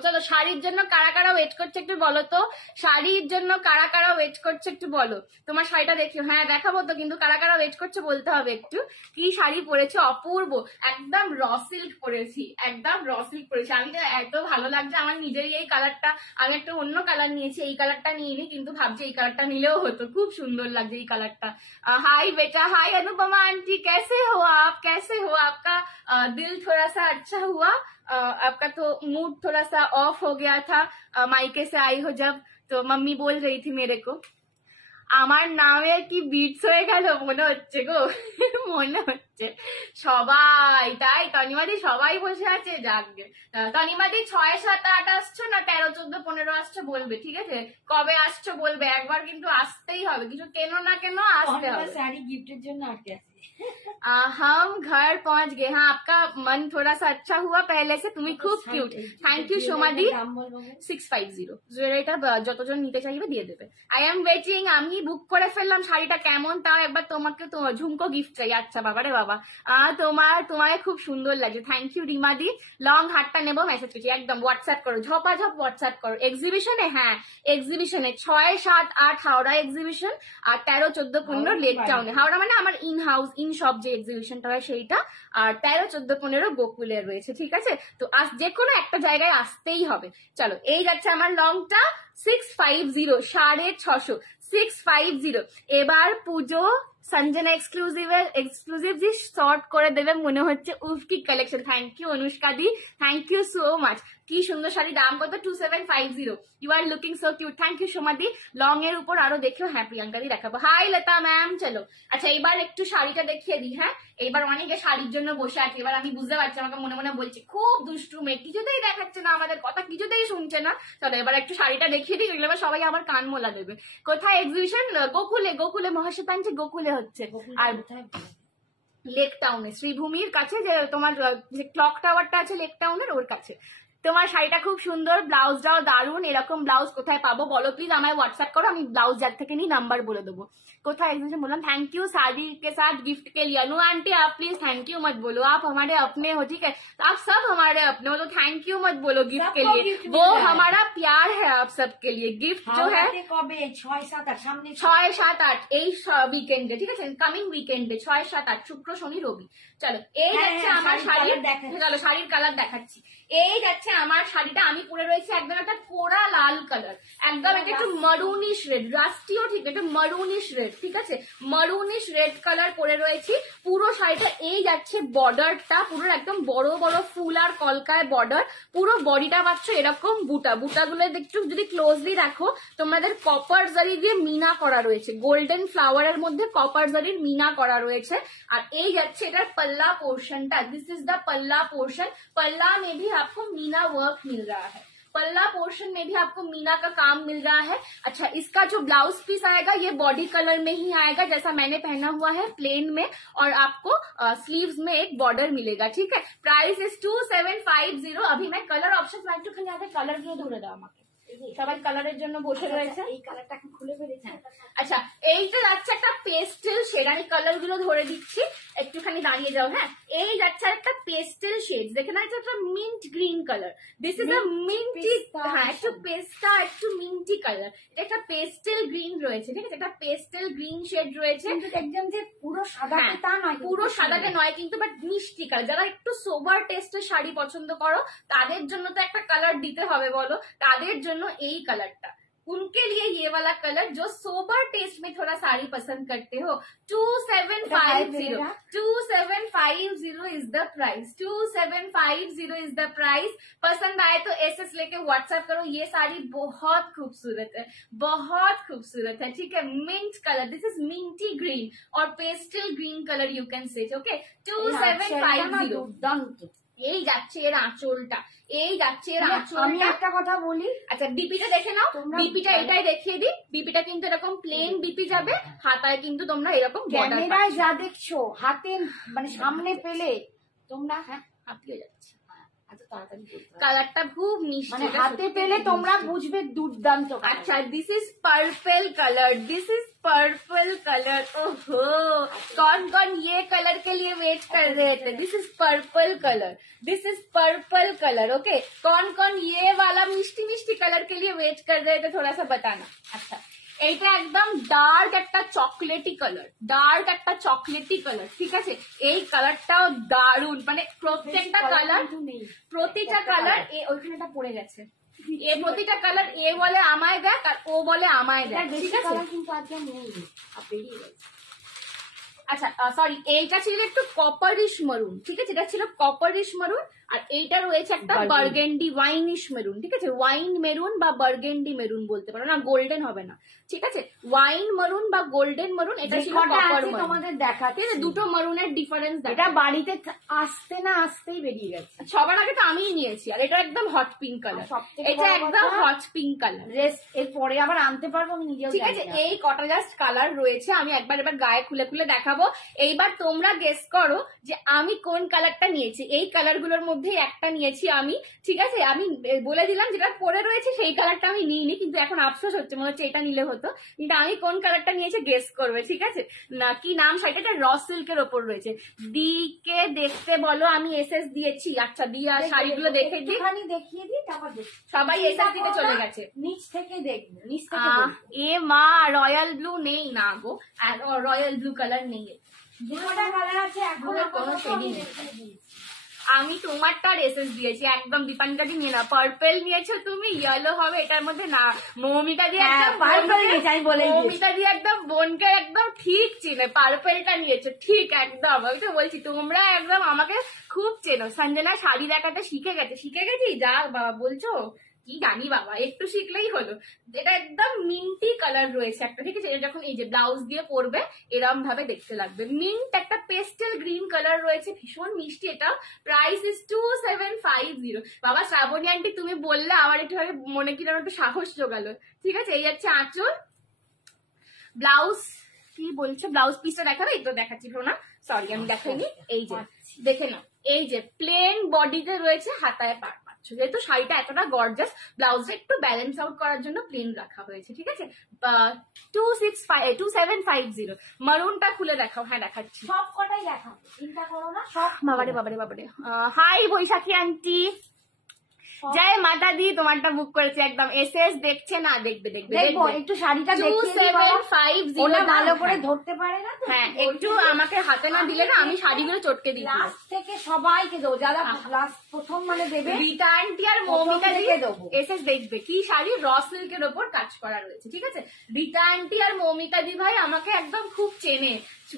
চলো শাড়ির জন্য কারা কারা ওয়েট করছে একটু বলো তো, শাড়ির জন্য কারা কারা ওয়েট করছে একটু বলো। তোমার শাড়িটা দেখিও, হ্যাঁ দেখাবো তো, কিন্তু কারা কারা ওয়েট করছে বলতে হবে একটু। কি শাড়ি পরেছে, অপূর্ব, একদম র সিল্ক পরেছি, আমি তো এত ভালো লাগছে আমার নিজেরই এই কালারটা। আমি একটা অন্য কালার নিয়েছি, এই কালারটা নিইনি, কিন্তু ভাবছি এই কালারটা নিলেও হতো, খুব সুন্দর লাগছে এই কালারটা। हाय बेटा, हाय अनुपमा आंटी, कैसे हो आप, आपका दिल थोड़ा सा अच्छा हुआ, आपका तो मूड थोड़ा सा ऑफ हो गया था, मायके से आई हो जब, तो मम्मी बोल रही थी मेरे को। আমার নামে কি বিটস হয়ে গেল মনে হচ্ছে গো, মনে হচ্ছে সবাই তাই। তনিমাদি সবাই বসে আছে, যাকগে। তনিমাদি 6, 7, 8 আসছো না 13, 14, 15 আসছো বলবে, ঠিক আছে? কবে আসছো বলবে, একবার কিন্তু আসতেই হবে, কিছু কেন না কেন আসতে হবে। শাড়ি গিফটের জন্য আটকে আছে। हम घर पहुंच गए। हाँ आपका मन थोड़ा सा अच्छा हुआ पहले से, तुम्हें खूब क्यूट। थैंक यू সোমাদি। 650 জুয়েলারিটা যতজন নিতে চাইবে দিয়ে দেবে। আই এম ওয়েটিং, আমি বুক করে ফেললাম। শাড়িটা কেমন তাও একবার তোমাকে তো ঝুমকো গিফট চাই। আচ্ছা বাবা রে বাবা, তোমায় খুব সুন্দর লাগছে। Thank you রিমাদি। লং হারটা নেবো, মেসেজ করছি, একদম হোয়াটসঅ্যাপ করো, ঝপাঝপ হোয়াটসঅ্যাপ করো। এক্সিবিশনে, হ্যাঁ এক্সিবিশনে 6, 7, 8 হাওড়া এক্সিবিশন, আর 13, 14, 15 লেক টাউনে। হাওড়া মানে আমার ইন হাউস ইন সব যে এক্সিবিশনটা হয় সেইটা, আর 13, 14, 15 গোকুলে রয়েছে, ঠিক আছে। তো যে কোনো একটা জায়গায় আসতেই হবে। চলো এই যাচ্ছে আমার লংটা 650, 650, 650। এবার পুজো সঞ্জনা এক্সক্লুসিভ জি শর্ট করে দেবে মনে হচ্ছে। উফ কি collection, thank you Anushka di, thank you so much. কি সুন্দর শাড়ি, দাম কত? 2750। You are looking so cute, thank you সোমাদি। লং এর উপর আরো দেখো, হ্যাঁ প্রিয়াঙ্কা দি দেখাবো। Hi Lata ma'am. চলো আচ্ছা এবার একটু শাড়িটা দেখিয়ে দিই। হ্যাঁ এবার অনেকে শাড়ির জন্য বসে আছে, এবার আমি বুঝতে পারছি আমাকে মনে মনে বলছি খুব দুষ্টু মেয়ে, কিছুতেই দেখাচ্ছে না, আমাদের কথা কিছুতেই শুনছে না। চলো এবার একটু শাড়িটা দেখিয়ে দিই, এবার সবাই আমার কান মোলা দেবে। কোথায় এক্সিবিশন? গোকুলে মহাশ্বেতাঞ্চি গোকুলে হচ্ছে, আর লেক টাউনে শ্রীভূমির কাছে, যে তোমার যে ক্লক টাওয়ারটা আছে লেক টাউনের ওর কাছে। তোমার শাড়িটা খুব সুন্দর, ব্লাউজটাও দারুন। এরকম ব্লাউজ কোথায় পাবো বলো প্লিজ, আমায় হোয়াটসঅ্যাপ করো, আমি ব্লাউজ যার থেকে নিই নাম্বার বলে দেবো। कोथा एग्जीबिशन बोला। थैंक यू साड़ी के साथ गिफ्ट के लिए। अनु आंटी आप प्लीज थैंक यू मत बोलो, आप हमारे अपने हो, ठीक है? आप सब हमारे अपने हो, तो थैंक यू मत बोलो गिफ्ट के लिए, वो हमारा प्यार है आप सबके लिए। गिफ्ट जो है 6, 7, 8 এই উইকেন্ডে, ঠিক আছে? কামিং উইকেন্ডে 6, 7, 8 শুক্র শনি রবি। চলো এই যাচ্ছে আমার শাড়ির, চলো শাড়ির কালার দেখাচ্ছি। এই যাচ্ছে আমার শাড়িটা, আমি পরে রয়েছি একদম একটা কোরা লাল কালার, একদম একটু মারুনিশ রেড, রাস্টিও ঠিক একটু মারুনিশ রেড, ঠিক আছে? মারুনিশ রেড কালার পরে রয়েছি পুরো শাড়িটা। এই যাচ্ছে বর্ডারটা, পুরো একদম বড় বড় ফুল আর কলকায় বর্ডার, পুরো বডিটা পাচ্ছ এরকম বুটাগুলো একটু যদি ক্লোজলি দেখো, তোমাদের কপার জারি দিয়ে মিনা করা রয়েছে, গোল্ডেন ফ্লাওয়ারের মধ্যে কপার জারির মিনা করা রয়েছে। আর এই যাচ্ছে এটার पल्ला पोर्शनটা, दिस इज द पल्ला पोर्शन। पल्ला में भी आपको मीना वर्क मिल रहा है, पल्ला पोर्शन में भी आपको मीना का काम मिल रहा है। अच्छा इसका जो ब्लाउज पीस आएगा ये बॉडी कलर में ही आएगा जैसा मैंने पहना हुआ है प्लेन में, और आपको स्लीव्स में एक बॉर्डर मिलेगा, ठीक है? Price is 2750। अभी मैं कलर ऑप्शन একটু খালি আগে কালার গুলো ধরে দাও আমাকে, সবাই কালারের জন্য বসে রয়েছে। এই কালারটা এখন খুলে ফেলেছি। আচ্ছা এইটা যাচ্ছে একটা পেস্টেল শেড, আমি কালার গুলো ধরে দিচ্ছি, একটুখানি দাঁড়িয়ে যাও। হ্যাঁ এই যাচ্ছে একটা পেস্টেল শেড, দেখে না, এটা একটা mint green colour, this is a minty, হ্যাঁ একটু পেস্টা একটু মিন্টি কালার, এটা একটা পেস্টেল গ্রিন রয়েছে, ঠিক আছে, একটা পেস্টেল গ্রিন শেড রয়েছে, একদম যে পুরো সাদাতে তা নয়, পুরো সাদাতে নয় কিন্তু, বাট মিষ্টি কালার। যারা একটু সোবার টেস্টের শাড়ি পছন্দ করো তাদের জন্য তো একটা কালার দিতে হবে বলো, তাদের জন্য এই কালারটা, उनके लिए ये वाला कलर जो सोबर टेस्ट में थोड़ा साड़ी पसंद करते हो। 2750 is the price, 2750 is the price. पसंद आए तो एसएस लेके व्हाट्सएप करो। ये साड़ी बहुत खूबसूरत है, बहुत खूबसूरत है, ठीक है। Mint colour, this is minty green और pastel green colour you can say, okay. 2750 এই যাচ্ছে এর আঁচলটা, এই যাচ্ছে এর আঁচলটা। আমি একটা কথা বলি, আচ্ছা বিপিটা দেখে নাও, বিপিটা এটাই দেখিয়ে দিই, বিপিটা কিন্তু এরকম প্লেন বিপি যাবে, হাতায় কিন্তু তোমরা এরকম ক্যামেরায় যা দেখছো হাতে মানে সামনে পেলে তোমরা, হ্যাঁ হাতিয়ে যাচ্ছে, তাড়াতাড়ি কালারটা খুব মিষ্টি, মানে হাতে পেলে তোমরা বুঝবে দুর্দান্ত। আচ্ছা this is purple colour, this is purple colour. ओहो कौन कौन ये कलर के लिए वेट कर रहे थे? This is purple colour, this is purple colour, okay. कौन कौन ये वाला मिष्टी मिष्टी कलर के लिए वेट कर रहे थे, थोड़ा सा बताना। अच्छा এইটা একদম ডার্ক একটা চকলেটি কালার, ডার্ক একটা চকলেটি কালার, ঠিক আছে। এই কালারটাও দারুন, মানে প্রত্যেকটা কালার, প্রতিটা কালার ওইখানেটা পড়ে গেছে, এ প্রতিটা কালার এ বলে আমায় দেখ আর ও বলে আমায় দেখ, ঠিক আছে। কিন্তু আজকে নেই, বেরিয়ে গেছে। আচ্ছা সরি, এইটা ছিল একটু কপারিশ মারুন, ঠিক আছে, এটা ছিল কপারিশ মারুন, আর এইটা রয়েছে একটা বার্গেন্ডি ওয়াইনিশ মেরুন, ঠিক আছে। ওয়াইন মেরুন বা বার্গেন্ডি মেরুন বলতে পারো, না গোল্ডেন হবে না, ঠিক আছে। ওয়াইন মারুন বা গোল্ডেন মারুন, এটা ছিল কপার মারুন। তোমাদের দেখাতে দুটো মারুনের ডিফারেন্স, এটা বাড়িতে আসতে না আসতেই বেরিয়ে গেছে। সবার আগে তো আমিই নিয়েছি, আর এটা একদম হট পিঙ্ক কালার, এটা একদম হট পিঙ্ক কালার। এর পরে আবার আনতে পারবো আমি নিজেও, ঠিক আছে। এই কটা জাস্ট কালার রয়েছে, আমি একবার গায়ে খুলে খুলে দেখাবো। এইবার তোমরা গেস করো যে আমি কোন কালারটা নিয়েছি। এই কালার গুলোর মধ্যে একটা নিয়েছি আমি, ঠিক আছে। আমি বলে দিলাম যেটা পরে রয়েছে সেই কালারটা আমি নিইনি, কিন্তু এখন আফসোস হচ্ছে, মনে হচ্ছে এটা নিলে হতো, কিন্তু আমি কোন কালারটা নিয়েছি গেস করবে, ঠিক আছে। না কি নাম শাড়িটা, র সিল্কের ওপর রয়েছে। দি কে দেখতে বলো, আমি এসএস দিয়েছি। আচ্ছা দিয়া শাড়িগুলো দেখে দিই, দেখিয়ে দিই, তারপর সবাই এসএস দিতে চলে গেছে। নিচ থেকে দেখবে, নিচ থেকে এ মা রয়্যাল ব্লু নেই না গো, রয়্যাল ব্লু কালার নেই, দুটোটা কালার আছে, এখন কোনো শেডই নেই। আমি তোমারটার এসএস দিয়েছি একদম, দীপাঞ্জলি নিয়ে না। পার্পেল নিয়েছো তুমি, ইয়েলো হবে এটার মধ্যে না। মৌমিতা দিয়ে একদম, মৌমিতা দিয়ে একদম বোনকে একদম ঠিক চিনে, পার্পেলটা নিয়েছো ঠিক একদম। আমি তো বলছি তোমরা একদম আমাকে খুব চেনো। সঞ্জনা শাড়ি দেখাতে শিখে গেছি, যা বাবা বলছো কি জানি বাবা, একটু শিখলেই হলো। এটা একদম মিন্টি কালার রয়েছে একটা, ঠিক আছে। এটা যখন এই যে ব্লাউজ দিয়ে পরবে এরম ভাবে দেখতে লাগবে। মিন্ট একটা পেস্টেল গ্রিন কালার রয়েছে, ভীষণ মিষ্টি। এটা প্রাইস ইজ 2750। বাবা শ্রাবণী আন্টি তুমি বললে আমার একটু মনে কিরকম একটু সাহস জোগালো, ঠিক আছে। এই যাচ্ছে আঁচল, ব্লাউজ কি বলছে, ব্লাউজ পিসটা দেখাবে, এই তো দেখাচ্ছি না, সরি আমি দেখাইনি। এই যে দেখে নাও, এই যে প্লেন বডিতে রয়েছে, হাতায় পার, যেহেতু শাড়িটা এতটা গর্জাস, ব্লাউজটা একটু ব্যালেন্স আউট করার জন্য প্লেন রাখা হয়েছে, ঠিক আছে। 2750 মারুনটা খুলে দেখাও। হ্যাঁ দেখাচ্ছি, সব কটাই দেখাও, চিন্তা করো না। সব বাবারে বাবারে বাবারে। হাই বৈশাখী আন্টি, জয় মাতা দি, তোমারটা বুক করেছে একদম। এসএস দেখছে না, দেখবে একটু শাড়িটা 2750 ভালো করে ধরতে পারে না। হ্যাঁ একটু আমাকে হাতে না দিলে না, আমি শাড়িগুলো চটকে দিই। লাস্ট থেকে সবাইকে দেবো, যারা লাস্ট প্রথম মানে দেবে, রীতা আন্টি আর মৌমিতা দিয়ে দেবো। এসএস দেখবে কি শাড়ি, র সিল্কের ওপর কাজ করা রয়েছে, ঠিক আছে। রীতা আন্টি আর মৌমিতা দি ভাই আমাকে একদম খুব চেনে,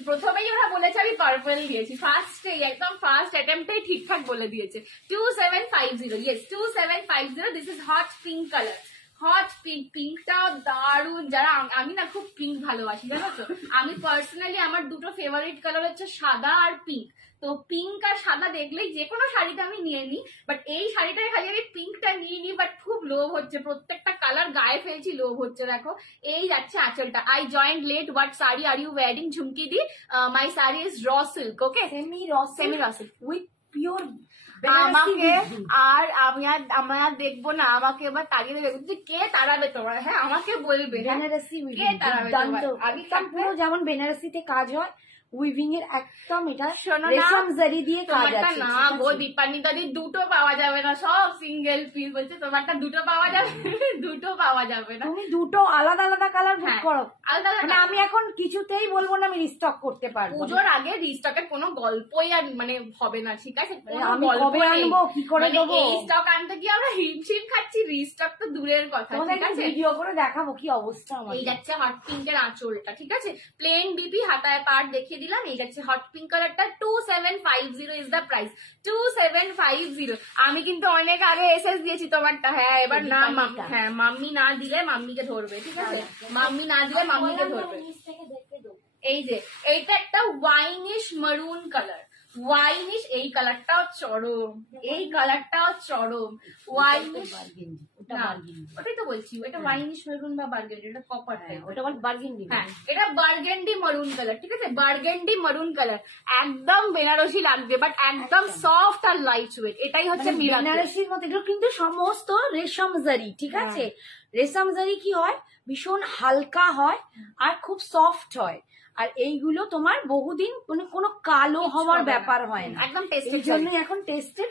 প্রথমেই ওরা বলেছে আমি পার্পল দিয়েছি, ফার্স্টেই একদম ফার্স্ট অ্যাটেম্পটেই ঠিকঠাক বলে দিয়েছে। 2750, yes 2750। This is hot pink colour, hot pink. পিঙ্কটাও দারুন, যারা আমি না খুব পিঙ্ক ভালোবাসি জানো তো। আমি পার্সোনালি আমার দুটো ফেভারিট কালার হচ্ছে সাদা আর পিঙ্ক, তো পিঙ্ক আর সাদা দেখলেই যে কোনো শাড়িটা আমি নিয়ে নিই, বাট এই শাড়িটায় খালি আমি পিঙ্কটা নিয়ে নিই, বাট খুব লোভ হচ্ছে, প্রত্যেকটা কালার গায়ে ফেলছি, লোভ হচ্ছে। দেখো এই যাচ্ছে আঁচলটা। I joined late, what sari are you wearing? Jhumki দি, my sari is raw silk, okay, semi raw silk with pure. আমাকে আর আমি আর দেখবো না, আমাকে এবার তাড়িয়ে দেবে, কে তাড়াবে তোমার? হ্যাঁ আমাকে বলবে, বেনারসি কে তাড়াবে? যেমন বেনারসিতে কাজ হয় উইভিং এর একদম এটা শোনো না, রেশম জারি দিয়ে কাজ তোমারটা আছে। না গো দীপানি দাদি, দুটো পাওয়া যাবে না, সব সিঙ্গেল পিস বলছে। তোমারটা দুটো পাওয়া যাবে, দুটো পাওয়া যাবে না। তুমি দুটো আলাদা আলাদা কালার বুক করো। আলাদা মানে আলাদা। আমি এখন কিছুতেই বলবো না আমি রিস্টক করতে পারবো। পুজোর আগে রিস্টকের কোনো গল্পই আর মানে হবে না, ঠিক আছে? কোনো আমি গল্প কবে নেই। আনবো, কি করে মানে দেবো? এই স্টক আনতে গিয়ে আমরা হিমশিম খাচ্ছি, রিস্টক তো দূরের কথা, ঠিক আছে? ভিডিও করে দেখাবো কি অবস্থা আমার। এই যাচ্ছে হট পিঙ্কের আঁচলটা, ঠিক আছে? প্লেন বিপি হাতায় পার্ট দেখিয়ে দিলাম। এই যাচ্ছে হট পিঙ্ক কালারটা, 2750 ইজ দ্য প্রাইস, 2750। আমি কিন্তু অনেক আগে এসএস দিয়েছি তোমারটা। হ্যাঁ এবার না, হ্যাঁ মাম্মি না দিলে মাম্মিকে ধরবে, ঠিক আছে? মাম্মি না দিলে মাম্মিকে ধরবে। এই যে এইটা একটা ওয়াইনিশ মারুন কালার, ওয়াইনিশ, এই কালারটাও চরম, এই কালারটাও চরম। ওয়াইনিশ, ওটাই তো বলছি, এটা ওয়াইনিশ মেরুন বা বার্গেন্ডি, এটা কপার টাইপ, ওটা বল বার্গেন্ডি। হ্যাঁ এটা বার্গেন্ডি মারুন কালার, ঠিক আছে? বার্গেন্ডি মারুন কালার একদম বেনারসি লাগবে, বাট একদম সফট আর লাইট ওয়েট। এটাই হচ্ছে বেনারসির মতো। এগুলো কিন্তু সমস্ত রেশম জারি, ঠিক আছে? রেশম জারি কি হয়, ভীষণ হালকা হয় আর খুব সফট হয়। আর এইগুলো তোমার বহুদিন মানে কোনো কালো হওয়ার ব্যাপার হয় না, একদম টেস্টেড। এই জন্য এখন টেস্টেড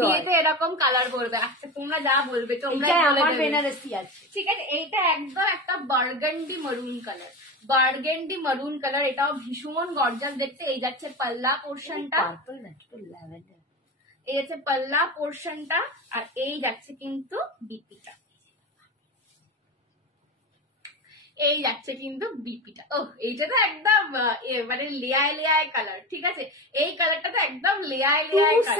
বিয়েতে এরকম কালার করবে। আচ্ছা তোমরা যা বলবে তোমরা আমার বেনারসি আছে, ঠিক আছে? এইটা একদম একটা বার্গেন্ডি মারুন কালার, বার্গেন্ডি মারুন কালার, এটাও ভীষণ গর্জাস দেখতে। এই যাচ্ছে পাল্লা পোর্শনটা, এই যাচ্ছে পাল্লা পোর্শনটা, আর এই যাচ্ছে কিন্তু বিপিটা, এই যাচ্ছে কিন্তু বিপিটা। ও এইটা তো একদম মানে লেয়ায় লেয়ায় কালার, ঠিক আছে? এই কালারটা তো একদম লেয়ায় লেয়ায় কালার।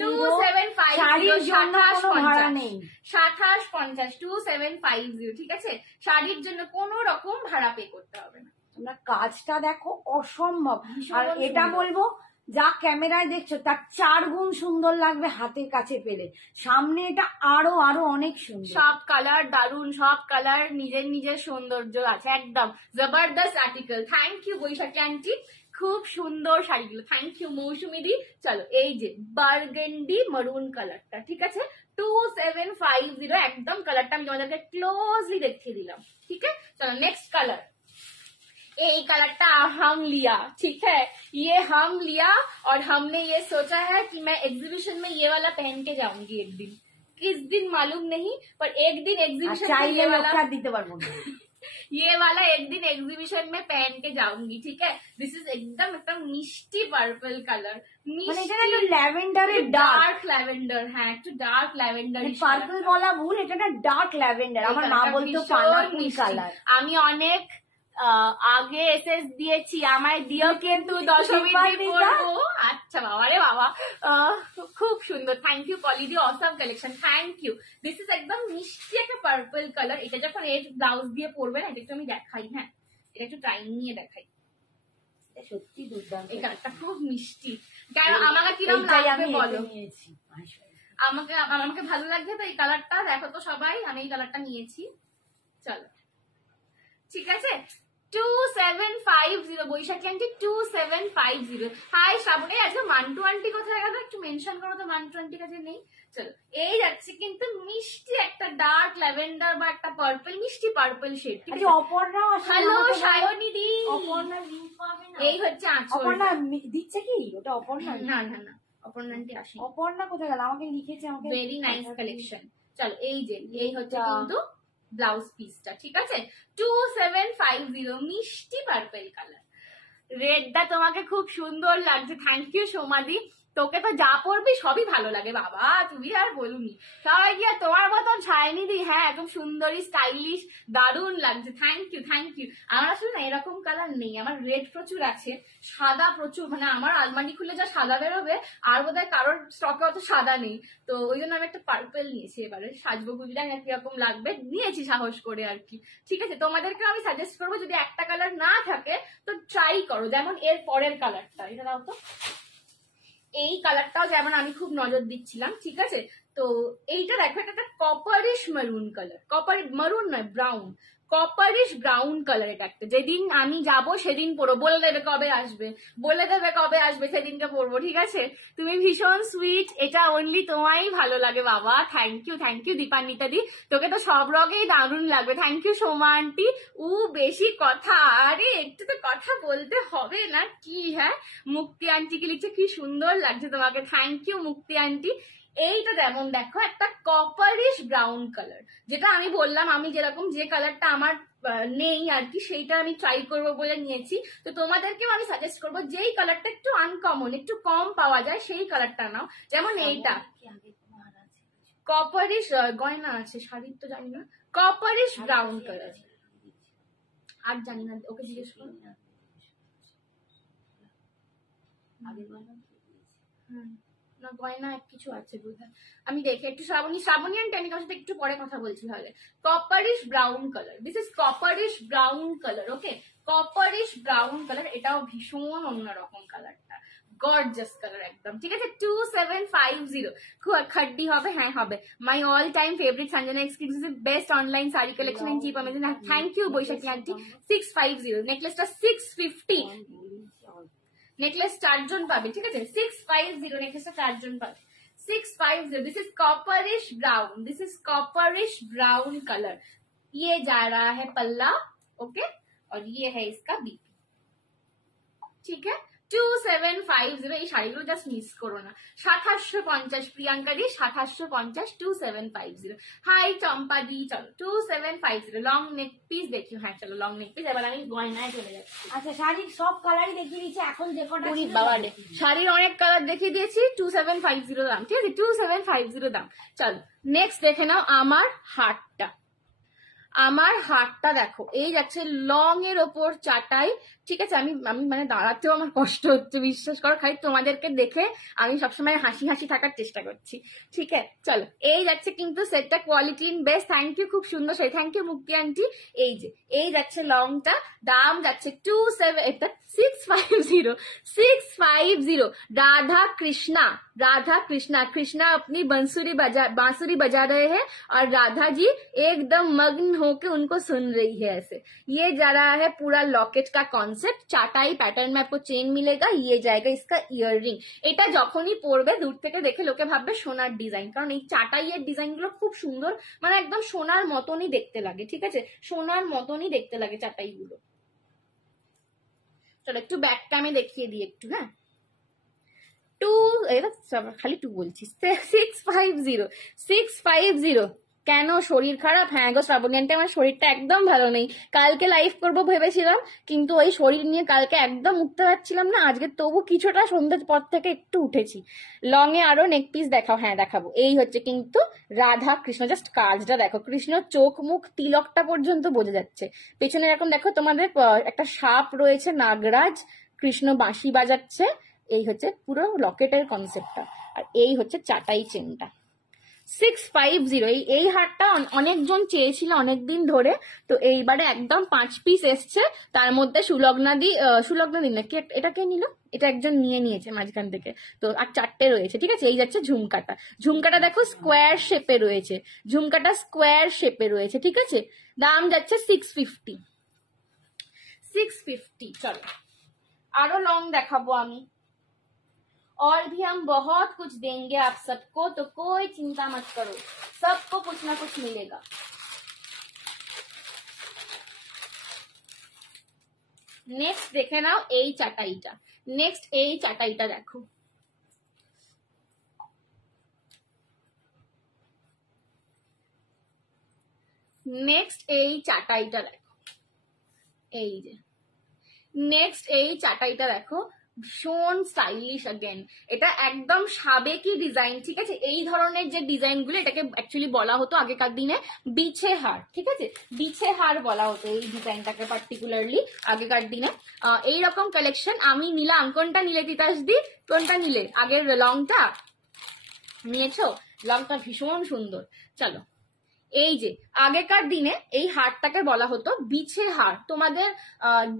2750, ঠিক আছে? শাড়ির জন্য কোনো রকম ভাড়া পে করতে হবে না। তোমরা কাজটা দেখো, অসম্ভব। আর এটা বলবো, যা ক্যামেরায় দেখছো তার 4 গুণ সুন্দর লাগবে হাতের কাছে পেলে। সামনে এটা আরো আরো অনেক সুন্দর। সব কালার দারুন, সব কালার নিজের নিজের সৌন্দর্য আছে, একদম জবরদস্ত article. Thank you Baishakhi aunty, খুব সুন্দর শাড়িগুলো, থ্যাংক ইউ মৌসুমি দি। চলো এই যে বার্গেন্ডি মারুন কালারটা, ঠিক আছে? 2750 একদম। কালারটা আমি তোমাদেরকে ক্লোজলি দেখিয়ে দিলাম, ঠিক আছে? চলো নেক্সট কালার। ये कलरटा हम लिया, ठीक है? ये हम लिया और हमने ये सोचा है कि मैं एग्जीबिशन में ये वाला पहन के जाऊंगी एक दिन, किस दिन मालूम नहीं, पर एक दिन एग्जीबिशन में ये वाला एक दिन एग्जीबिशन में पहन के जाऊंगी, ठीक है? दिस इज एकदम एकदम मिष्टी purple colour, lavender, dark lavender. হ্যাঁ একটু ডার্ক ল্যাভেন্ডার, পার্পল বলা ভুল, এটা না ডার্ক ল্যাভেন্ডার। আমার মা বলতো পানাপুরি কালার। আমি অনেক আগে এসএস দিয়েছি, আমায় দিও কিন্তু দশমী পরবো। আচ্ছা বাবা রে বাবা, খুব সুন্দর। থ্যাংক ইউ পলিডি, awesome collection, thank you. This is একদম মিষ্টি একটা পার্পল কালার। এটা যখন এর ব্লাউজ দিয়ে পরবে না, এটা একটু আমি দেখাই। হ্যাঁ এটা একটু টাইম নিয়ে দেখাই। সত্যি দুর্দান্ত, এই কালারটা খুব মিষ্টি। কারণ আমাকে কিরকম লাগবে বলো? আমাকে ভালো লাগছে তো এই কালারটা। দেখো তো সবাই, আমি এই কালারটা নিয়েছি। চলো ঠিক আছে, 2750 বৈশাখী আন্টি, 2750। হাই শ্রাবণী, আজকে মান্টু আন্টি কোথায় গেল? একটু মেনশন করো তো, মান্টু আন্টির কাছে নেই। চলো এই যাচ্ছে কিন্তু মিষ্টি একটা ডার্ক ল্যাভেন্ডার বা একটা পার্পল, মিষ্টি purple shade. Aparna, hello Sayani di, Aparna link পাবে না? এই হচ্ছে আঁচল। অপর্ণা দিচ্ছে কি? ওটা অপর্ণা? না না না, অপর্ণা আন্টি আসে। অপর্ণা কোথায় গেল? আমাকে লিখেছে, আমাকে ভেরি নাইস কালেকশন। চলো এই যে এই হচ্ছে কিন্তু ব্লাউজ পিসটা, ঠিক আছে? 2750 মিষ্টি পার্পল কালার। রেডটা তোমাকে খুব সুন্দর লাগছে, থ্যাংক ইউ সোমাদি। তোকে তো যা পরবি সবই ভালো লাগে বাবা, তুমি আর বলুনি। সবাই কি আর তোমার মতন ছায়নি দি? হ্যাঁ একদম সুন্দরী, স্টাইলিশ, দারুণ লাগছে। Thank you thank you. আমার আসলে না এরকম কালার নেই, আমার রেড প্রচুর আছে, সাদা প্রচুর, মানে আমার আলমারি খুলে যা সাদা বেরোবে, আর বোধহয় কারোর স্টকে অত সাদা নেই। তো ওই জন্য আমি একটা পার্পল নিয়েছি, এবারে সাজবো বুঝলাম কিরকম লাগবে, নিয়েছি সাহস করে আর কি। ঠিক আছে, তোমাদেরকে আমি সাজেস্ট করবো যদি একটা কালার না থাকে তো ট্রাই করো। যেমন এর পরের কালারটা, এটা দাও তো। এই কালারটাও যেমন আমি খুব নজর দিচ্ছিলাম, ঠিক আছে? তো এইটা দেখো, এটা একটা কপারিশ মারুন কালার, কপার মারুন নয় ব্রাউন, কপারিশ ব্রাউন কালার। এটা একটা যেদিন আমি যাব সেদিন পরবো, বলে দেবে কবে আসবে, বলে দেবে কবে আসবে, সেদিনকে পরবো, ঠিক আছে? তুমি ভীষণ সুইট, এটা অনলি তোমায় ভালো লাগে বাবা। থ্যাংক ইউ দীপান্বিতা দি, তোকে তো সব রঙেই দারুণ লাগবে। Thank you Soma aunty. বেশি কথা, আরে একটু তো কথা বলতে হবে না কি? হ্যাঁ, মুক্তি আন্টিকে লিখছে কি সুন্দর লাগছে তোমাকে। থ্যাংক ইউ মুক্তি আন্টি। এইটা যেমন দেখো একটা কপারিশ ব্রাউন কালার, যেটা আমি বললাম আমি যেরকম যে কালারটা আমার নেই আর কি, সেইটা আমি ট্রাই করবো বলে নিয়েছি। তো তোমাদেরকেও আমি সাজেস্ট করবো যেই কালারটা একটু আনকমন, একটু কম পাওয়া যায় সেই কালারটা নাও। যেমন এইটা কপারিশ, গয়না আছে, শাড়ির তো জানি না, কপারিশ ব্রাউন কালার। আর জানি না, ওকে জিজ্ঞেস করো। না গয়না কিছু আছে বোধহয়, আমি দেখে একটু শ্রাবণী অ্যান্ড টেনিকার সাথে একটু পরে কথা বলছি তাহলে। Copperish brown colour, this is copperish brown colour. Okay, copperish brown colour, এটাও ভীষণ অন্যরকম কালারটা, গর্জাস কালার একদম, ঠিক আছে? 2750 খাড্ডি হবে, হ্যাঁ হবে। My all time favourite Sanjana exclusive best online sari collection and cheap amazing. Thank you Baishakhi aunty. 650, নেকলেসটা 650, নেকলেস 4 জন পাবে, ঠিক আছে? 650 নেকলেসটা 4 জন পাবে। 650, this is copperish brown, this is copperish brown colour. ये जा रहा है पल्ला, ओके, और ये है इसका बीपी, ठीक है? 2750, এই শাড়িগুলো জাস্ট মিস করো না। 2750 প্রিয়াঙ্কা দি, 2750, 2750। হাই চম্পা দি, চলো 2750 লং নেক পিস দেখিও। হ্যাঁ চলো লং নেক পিস। এবার আমি গয়নায় চলে যাচ্ছি। আচ্ছা, শাড়ির সব কালারই দেখিয়ে দিয়েছি, এখন যে কটা বাবা রে, শাড়ির অনেক কালার দেখিয়ে দিয়েছি। 2750 দাম, ঠিক আছে? 2750 দাম। চলো নেক্সট দেখে নাও আমার হারটা। আমার হারটা দেখো, এই যাচ্ছে লং এর ওপর চাটাই, ঠিক আছে? আমি মানে দাঁড়াতেও আমার কষ্ট হচ্ছে, বিশ্বাস করো। খালি তোমাদেরকে দেখে আমি সবসময় হাসি হাসি থাকার চেষ্টা করছি, ঠিক আছে? চলো, এই যাচ্ছে কিন্তু সেটটা quality in best. Thank you, খুব সুন্দর সেই, থ্যাংক ইউ মুক্তি আন্টি। এই যে এই যাচ্ছে লংটা, দাম যাচ্ছে 650। राधा कृष्णा कृष्णा अपनी बांसुरी बजा रहे हैं और राधा जी एकदम मग्न होके उनको सुन रही है ऐसे। ये जा रहा है पूरा लॉकेट का कॉन्सेप्ट, चाटाई पैटर्न में आपको चेन मिलेगा, ये जाएगा इसका ইয়াররিং। এটা যখনই পরবে দূর থেকে দেখে লোকে ভাববে সোনার ডিজাইন, কারণ এই চাটাইয়ের ডিজাইন গুলো খুব সুন্দর, মানে একদম সোনার মতনই দেখতে লাগে, ঠিক আছে? সোনার মতনই দেখতে লাগে চাটাই গুলো। চলো একটু ব্যাকটা আমি দেখিয়ে দিই একটু, হ্যাঁ। খালি 2 বলছি। 650 কেন শরীর খারাপ? হ্যাঁ গো শ্রাবণী আন্টি, আমার শরীরটা একদম ভালো নেই। কালকে লাইভ করবো ভেবেছিলাম, কিন্তু ওই শরীর নিয়ে কালকে একদম উঠতে পারছিলাম না। আজকে তবু কিছুটা সন্ধ্যের পর থেকে একটু উঠেছি। লং এ আরো নেক পিস দেখাও। হ্যাঁ দেখাবো। এই হচ্ছে কিন্তু রাধা কৃষ্ণ, জাস্ট কাজটা দেখো, কৃষ্ণ চোখ মুখ তিলকটা পর্যন্ত বোঝা যাচ্ছে। পেছনে এরকম দেখো তোমাদের একটা সাপ রয়েছে, নাগরাজ, কৃষ্ণ বাঁশি বাজাচ্ছে। এই হচ্ছে পুরো লকেটের কনসেপ্টটা, আর এই হচ্ছে চাটাই চেনটা। 650, এই হারটা অনেকজন চেয়েছিল অনেকদিন ধরে, তো এইবারে একদম 5 পিস এসছে। তার মধ্যে সুলগ্নাদি না, এটা কে নিল? এটা একজন নিয়ে নিয়েছে মাঝখান থেকে, তো আর 4টে রয়েছে, ঠিক আছে? এই যাচ্ছে ঝুমকাটা দেখো স্কোয়ার শেপে রয়েছে, ঝুমকাটা স্কোয়ার শেপে রয়েছে, ঠিক আছে? দাম যাচ্ছে 650। চলো আরো লং দেখাবো আমি, और भी हम बहुत कुछ देंगे आप सबको, तो कोई चिंता मत करो, सबको कुछ ना कुछ मिलेगा। नेक्स्ट देखे नाओ এই চাটাইটা, नेक्स्ट এই চাটাইটা দেখো। नेक्स्ट এই চাটাইটা দেখো, এই যে নেক্সট এই চাটাইটা দেখো, ভীষণ স্টাইলিশ। अगेन এটা একদম সাবেকি ডিজাইন, ঠিক আছে? এই ধরনের যে ডিজাইন গুলো, এটাকে অ্যাকচুয়ালি বলা হতো আগেকার দিনে বিছে হার, ঠিক আছে? বিছে হার বলা হতো এই ডিজাইনটাকে পার্টিকুলারলি আগেকার দিনে। এইরকম কালেকশন আমি নিলাম। কোনটা নিলে তিতাস দি? কোনটা নিলে? আগের লংটা নিয়েছো? লংটা ভীষণ সুন্দর। চলো এই যে আগেকার দিনে এই হারটাকে বলা হতো বিছে হার। তোমাদের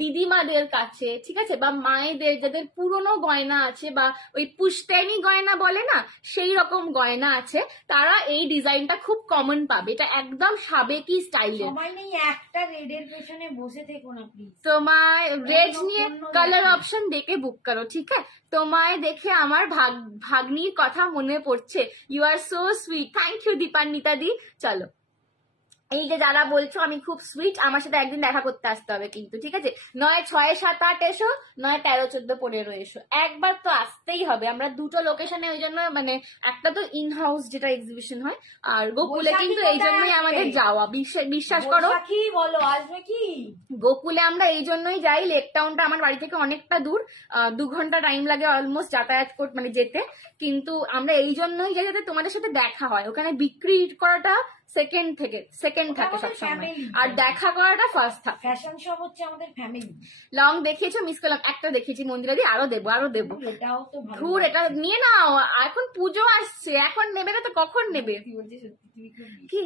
দিদিমাদের কাছে, ঠিক আছে, বা মায়েদের যাদের পুরনো গয়না আছে বা ওই পুষ্টেনি গয়না বলে না, সেই রকম গয়না আছে, তারা এই ডিজাইনটা খুব কমন পাবে। এটা একদম সাবেকি স্টাইলের। সময় নেই একটা রেডের পেছনে বসে থেকো না প্লিজ। তোমায় রেড নিয়ে কালার অপশন দেখে বুক করো, ঠিক আছে? তোমায় দেখে আমার ভাগ্নির কথা মনে পড়ছে। You are so sweet. Thank you Dipanwita di. চলো, এই যে যারা বলছো আমি খুব সুইট, আমার সাথে একদিন দেখা করতে আসতে হবে কিন্তু, ঠিক আছে? নয় 6, 7, 8 এসো, নয় 13, 14, 15 এসো, একবার তো আসতেই হবে। আমরা দুটো লোকেশনে, ওই জন্য মানে একটা তো ইন হাউস যেটা এক্সিবিশন হয়, আর গোকুলে কিন্তু এই জন্যই আমাদের যাওয়া। বিশ্বাস করো, কি বলো, আসবে কি? গোকুলে আমরা এই জন্যই যাই, লেক টাউনটা আমার বাড়ি থেকে অনেকটা দূর, 2 ঘন্টা টাইম লাগে অলমোস্ট যাতায়াত মানে যেতে। কিন্তু আমরা এই জন্যই যাই যাতে তোমাদের সাথে দেখা হয়। ওখানে বিক্রি করাটা সেকেন্ড থাকে সবসময়, আর দেখা করাটা ফার্স্ট থাকে। ফ্যাশন শো হচ্ছে আমাদের ফ্যামিলি। লং দেখিয়েছো, মিস করলাম, একটা দেখিয়েছি মন্দিরা দি, আরো দেবো। এটাও তো ভালো। ধুর, এটা নিয়ে নাও, এখন পুজো আসছে, এখন নেবে না তো কখন নেবে? কি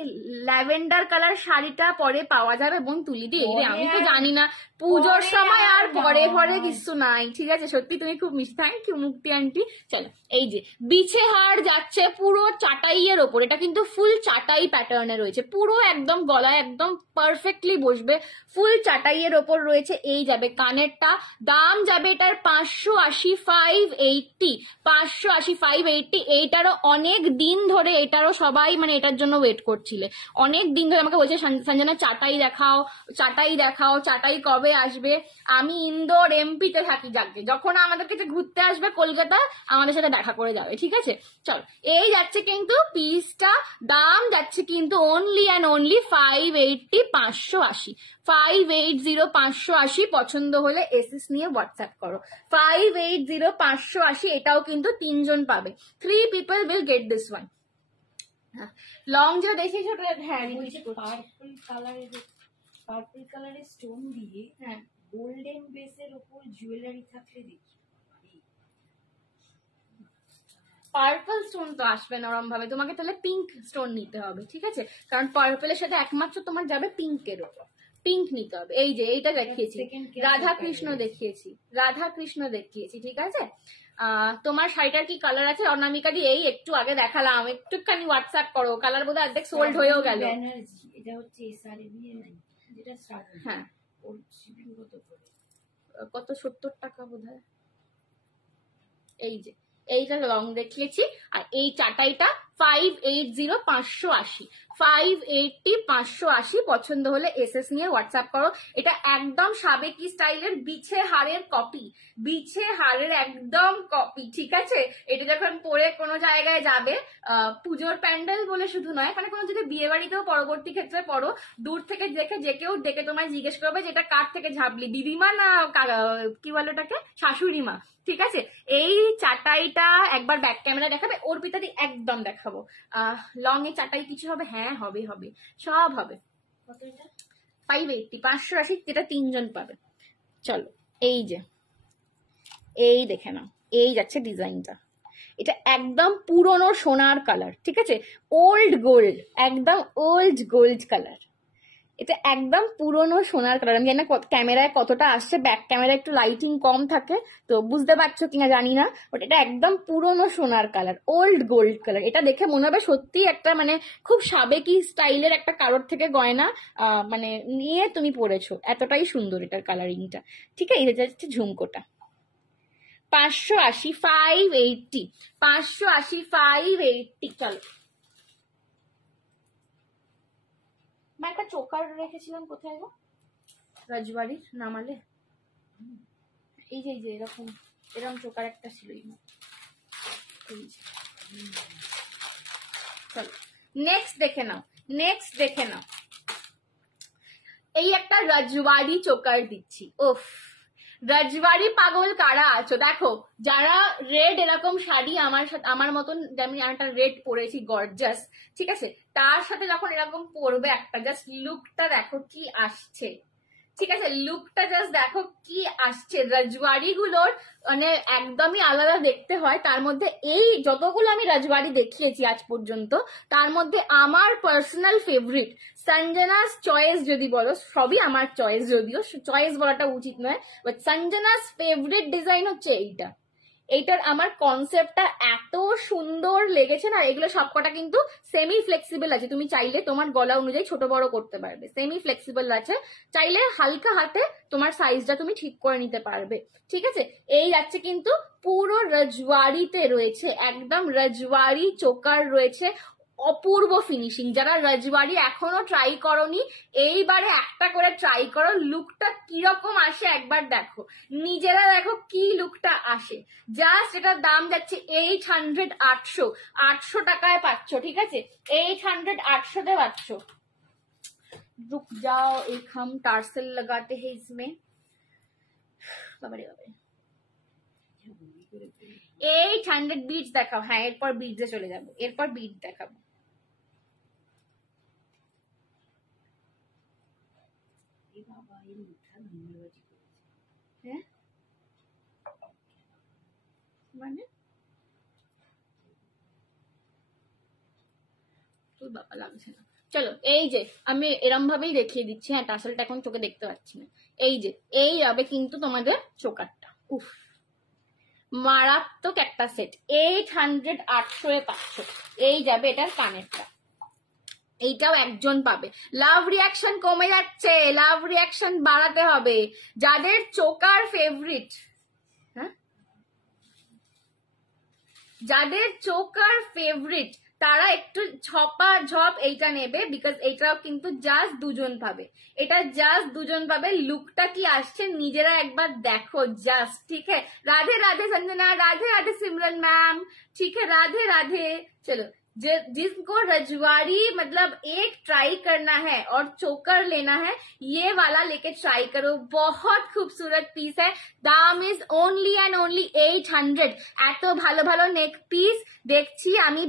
ল্যাভেন্ডার কালার শাড়িটা পরে পাওয়া যাবে বোন তুলি দি? আমি তো জানি না, পুজোর সময় আর পরে পরে কিছু নাই, ঠিক আছে? সত্যি তুমি খুব মিষ্টি। থ্যাংক ইউ মুক্তি আন্টি। চলো, এই যে বিছে হার যাচ্ছে পুরো চাটাইয়ের ওপর। এটা কিন্তু ফুল চাটাই প্যাটার্নে রয়েছে, পুরো একদম গলায় একদম পারফেক্টলি বসবে, ফুল চাটাইয়ের ওপর রয়েছে। এই যাবে কানেরটা, দাম যাবে এটার 580, 580, 580, 580। এইটারও অনেক দিন ধরে, এটারও সবাই মানে এটার জন্য ওয়েট করছিলে অনেক দিন ধরে। আমাকে বলছে সঞ্জনা চাটাই দেখাও, চাটাই দেখাও, চাটাই কবে আসবে? আমি ইন্দোর এমপিতে থাকি, যাকে যখন আমাদের কাছে ঘুরতে আসবে কলকাতা আমাদের সাথে দেখা করে যাবে, ঠিক আছে? চলো, এই যাচ্ছে কিন্তু পিসটা, দাম যাচ্ছে কিন্তু অনলি অ্যান্ড অনলি 580, 580, 580, 580। পছন্দ হলে এসএস নিয়ে হোয়াটসঅ্যাপ করো। 580, 580। এটাও কিন্তু 3 জন পাবে। 3 people will get this one. Long যা দেখিয়েছো, হ্যাঁ, পার্পল কালারের স্টোন দিয়ে গোল্ডেন বেসের উপর জুয়েলারি থাকলে দেখি। পার্পল স্টোন তো আসবে না ওরম ভাবে, তোমাকে তাহলে পিঙ্ক স্টোন নিতে হবে, ঠিক আছে? কারণ পার্পলের সাথে একমাত্র তোমার যাবে পিঙ্কের ওপর, পিঙ্ক নিতে হবে। এই যে এইটা দেখিয়েছি, রাধা কৃষ্ণ দেখিয়েছি, ঠিক আছে? তোমার শাড়িটার কি কালার আছে অনামিকা দি? এই একটু আগে দেখালাম, একটুখানি হোয়াটসঅ্যাপ করো। কালার বোধহয় অর্ধেক সোল্ড হয়েও গেল। এটা হচ্ছে এসআরএবি নাই, যেটা স্টার্ট, হ্যাঁ, ওর শিপিং কত 70 টাকা বোধহয়। এই যে এইটা লং দেখিয়েছি, আর এই চাটাইটা 580, 580, 580, 580। পছন্দ হলে এসএস নিয়ে হোয়াটসঅ্যাপ করো। এটা একদম সাবেকি স্টাইলের বিছে হারের কপি, বিছে হারের একদম কপি, ঠিক আছে? এটা যখন পরে কোনো জায়গায় যাবে, পুজোর প্যান্ডেল বলে শুধু নয়, মানে কোনো যদি বিয়ে বাড়িতেও পরবর্তী ক্ষেত্রে পড়ো, দূর থেকে দেখে যে কেউ দেখে তোমায় জিজ্ঞেস করবে যে এটা কার থেকে ঝাপলি, দিদিমা না কি বলে ওটাকে, শাশুড়ি মা, ঠিক আছে? এই চাটাইটা একবার ব্যাক ক্যামেরা দেখাবে, অর্পিতাদি একদম দেখাবো। লং এ চাটাই কিছু হবে? হ্যাঁ, হবে, সব হবে। 580, 580, যেটা 3 জন পাবে। চলো, এই যে এই দেখে নাও, এই যাচ্ছে ডিজাইনটা। এটা একদম পুরনো সোনার কালার, ঠিক আছে? ওল্ড গোল্ড, একদম ওল্ড গোল্ড কালার। এটা একদম পুরনো সোনার কালার। আমি জানি না ক্যামেরায় কতটা আসছে, ব্যাক ক্যামেরায় একটু লাইটিং কম থাকে তো বুঝতে পারছো কিনা জানি না, বাট এটা একদম পুরনো সোনার কালার, ওল্ড গোল্ড কালার। এটা দেখে মনে হবে সত্যি একটা মানে খুব সাবেকি স্টাইলের একটা কারোর থেকে গয়না মানে নিয়ে তুমি পরেছো, এতটাই সুন্দর এটার কালারিংটা, ঠিক আছে? এটা হচ্ছে ঝুমকোটা। 580, 580, 580, 580। চলো, একটা চোকার রেখেছিলাম কোথায় গো, রাজবাড়ির নামালে। এই যে এরকম চোকার একটা ছিল। চলো, নেক্সট দেখে নাও। এই একটা রাজবাড়ি চোকার দিচ্ছি। ওফ, রাজবাড়ি পাগল কারা আছো? দেখো, যারা রেড এরকম শাড়ি আমার মতন, যেমন একটা রেড পরেছি গর্জাস, ঠিক আছে? তার সাথে যখন এরকম পরবে একটা, জাস্ট লুকটা দেখো কি আসছে, ঠিক আছে, লুকটা জাস্ট দেখো কি আসছে। রাজওয়াড়ি গুলোর মানে একদমই আলাদা দেখতে হয়। তার মধ্যে এই যতগুলো আমি রাজওয়াড়ি দেখিয়েছি আজ পর্যন্ত, তার মধ্যে আমার পার্সোনাল ফেভারিট সঞ্জনাস চয়েস যদি বলো, সবই আমার চয়েস, যদিও চয়েস বলাটা উচিত নয়, বাট সঞ্জনাস ফেভারিট ডিজাইন হচ্ছে এইটা। এইটার আমার কনসেপ্টটা এত সুন্দর লেগেছে না। এগুলো সবকটা কিন্তু সেমি ফ্লেক্সিবল আছে, তুমি চাইলে তোমার গলা অনুযায়ী ছোট বড় করতে পারবে। সেমি ফ্লেক্সিবল আছে, চাইলে হালকা হাতে তোমার সাইজটা তুমি ঠিক করে নিতে পারবে। ঠিক আছে, এই যাচ্ছে কিন্তু পুরো রাজওয়াড়িতে রয়েছে, একদম রাজওয়াড়ি চোকার রয়েছে, অপূর্ব ফিনিশিং। যারা রাজওয়াড়ি এখনো ট্রাই করনি, এইবারে একটা করে ট্রাই করো। লুকটা কিরকম আসে একবার দেখো, নিজেরা দেখো কি লুকটা আসে। জাস্ট এটার দাম যাচ্ছে 800, 800 টাকায় পাচ্ছ। ঠিক আছে, 800, 800 পাচ্ছ। रुक जाओ, एक हम टार्सल लगाते हैं इसमें। বাবারে বাবারে, 800 বিটস দেখাও। হ্যাঁ, এরপর বিটসে চলে যাবো, এরপর বিট দেখাবো। হ্যাঁ মানে তোর বাবা লাগছে না। চলো, এই যে আমি এরম ভাবেই দেখিয়ে দিচ্ছি। হ্যাঁ, টাসেলটা এখন চোখে দেখতে পাচ্ছি না। এই যে এই যাবে কিন্তু তোমাদের চোকারটা। উফ, মারাত্মক একটা সেট। 800, 800 পাচ্ছ। এই যাবে এটার কানেরটা, এইটাও একজন পাবে। লাভ রিয়াকশন কমে যাচ্ছে, লাভ রিয়াকশন বাড়াতে হবে। যাদের চোকার ফেভারিট, হ্যাঁ, যাদের চোকার ফেভারিট তারা একটু ঝপা ঝপ এইটা নেবে, বিকজ এইটাও কিন্তু জাস্ট দুজন পাবে। এটা জাস্ট দুজন পাবে। লুকটা কি আসছে নিজেরা একবার দেখো জাস্ট। ঠিক है, राधे राधे संजना, राधे राधे सिमरन मैम, ठीक है, राधे राधे। चलो, जिसको रजवाड़ी मतलब एक ट्राई करना है और चोकर लेना है, ये वाला लेके ट्राई करो। बहुत खूबसूरत पीस है। दाम इज ओनली एंड ओनली 800। এত ভালো ভালো নেক পিস দেখছি আমি,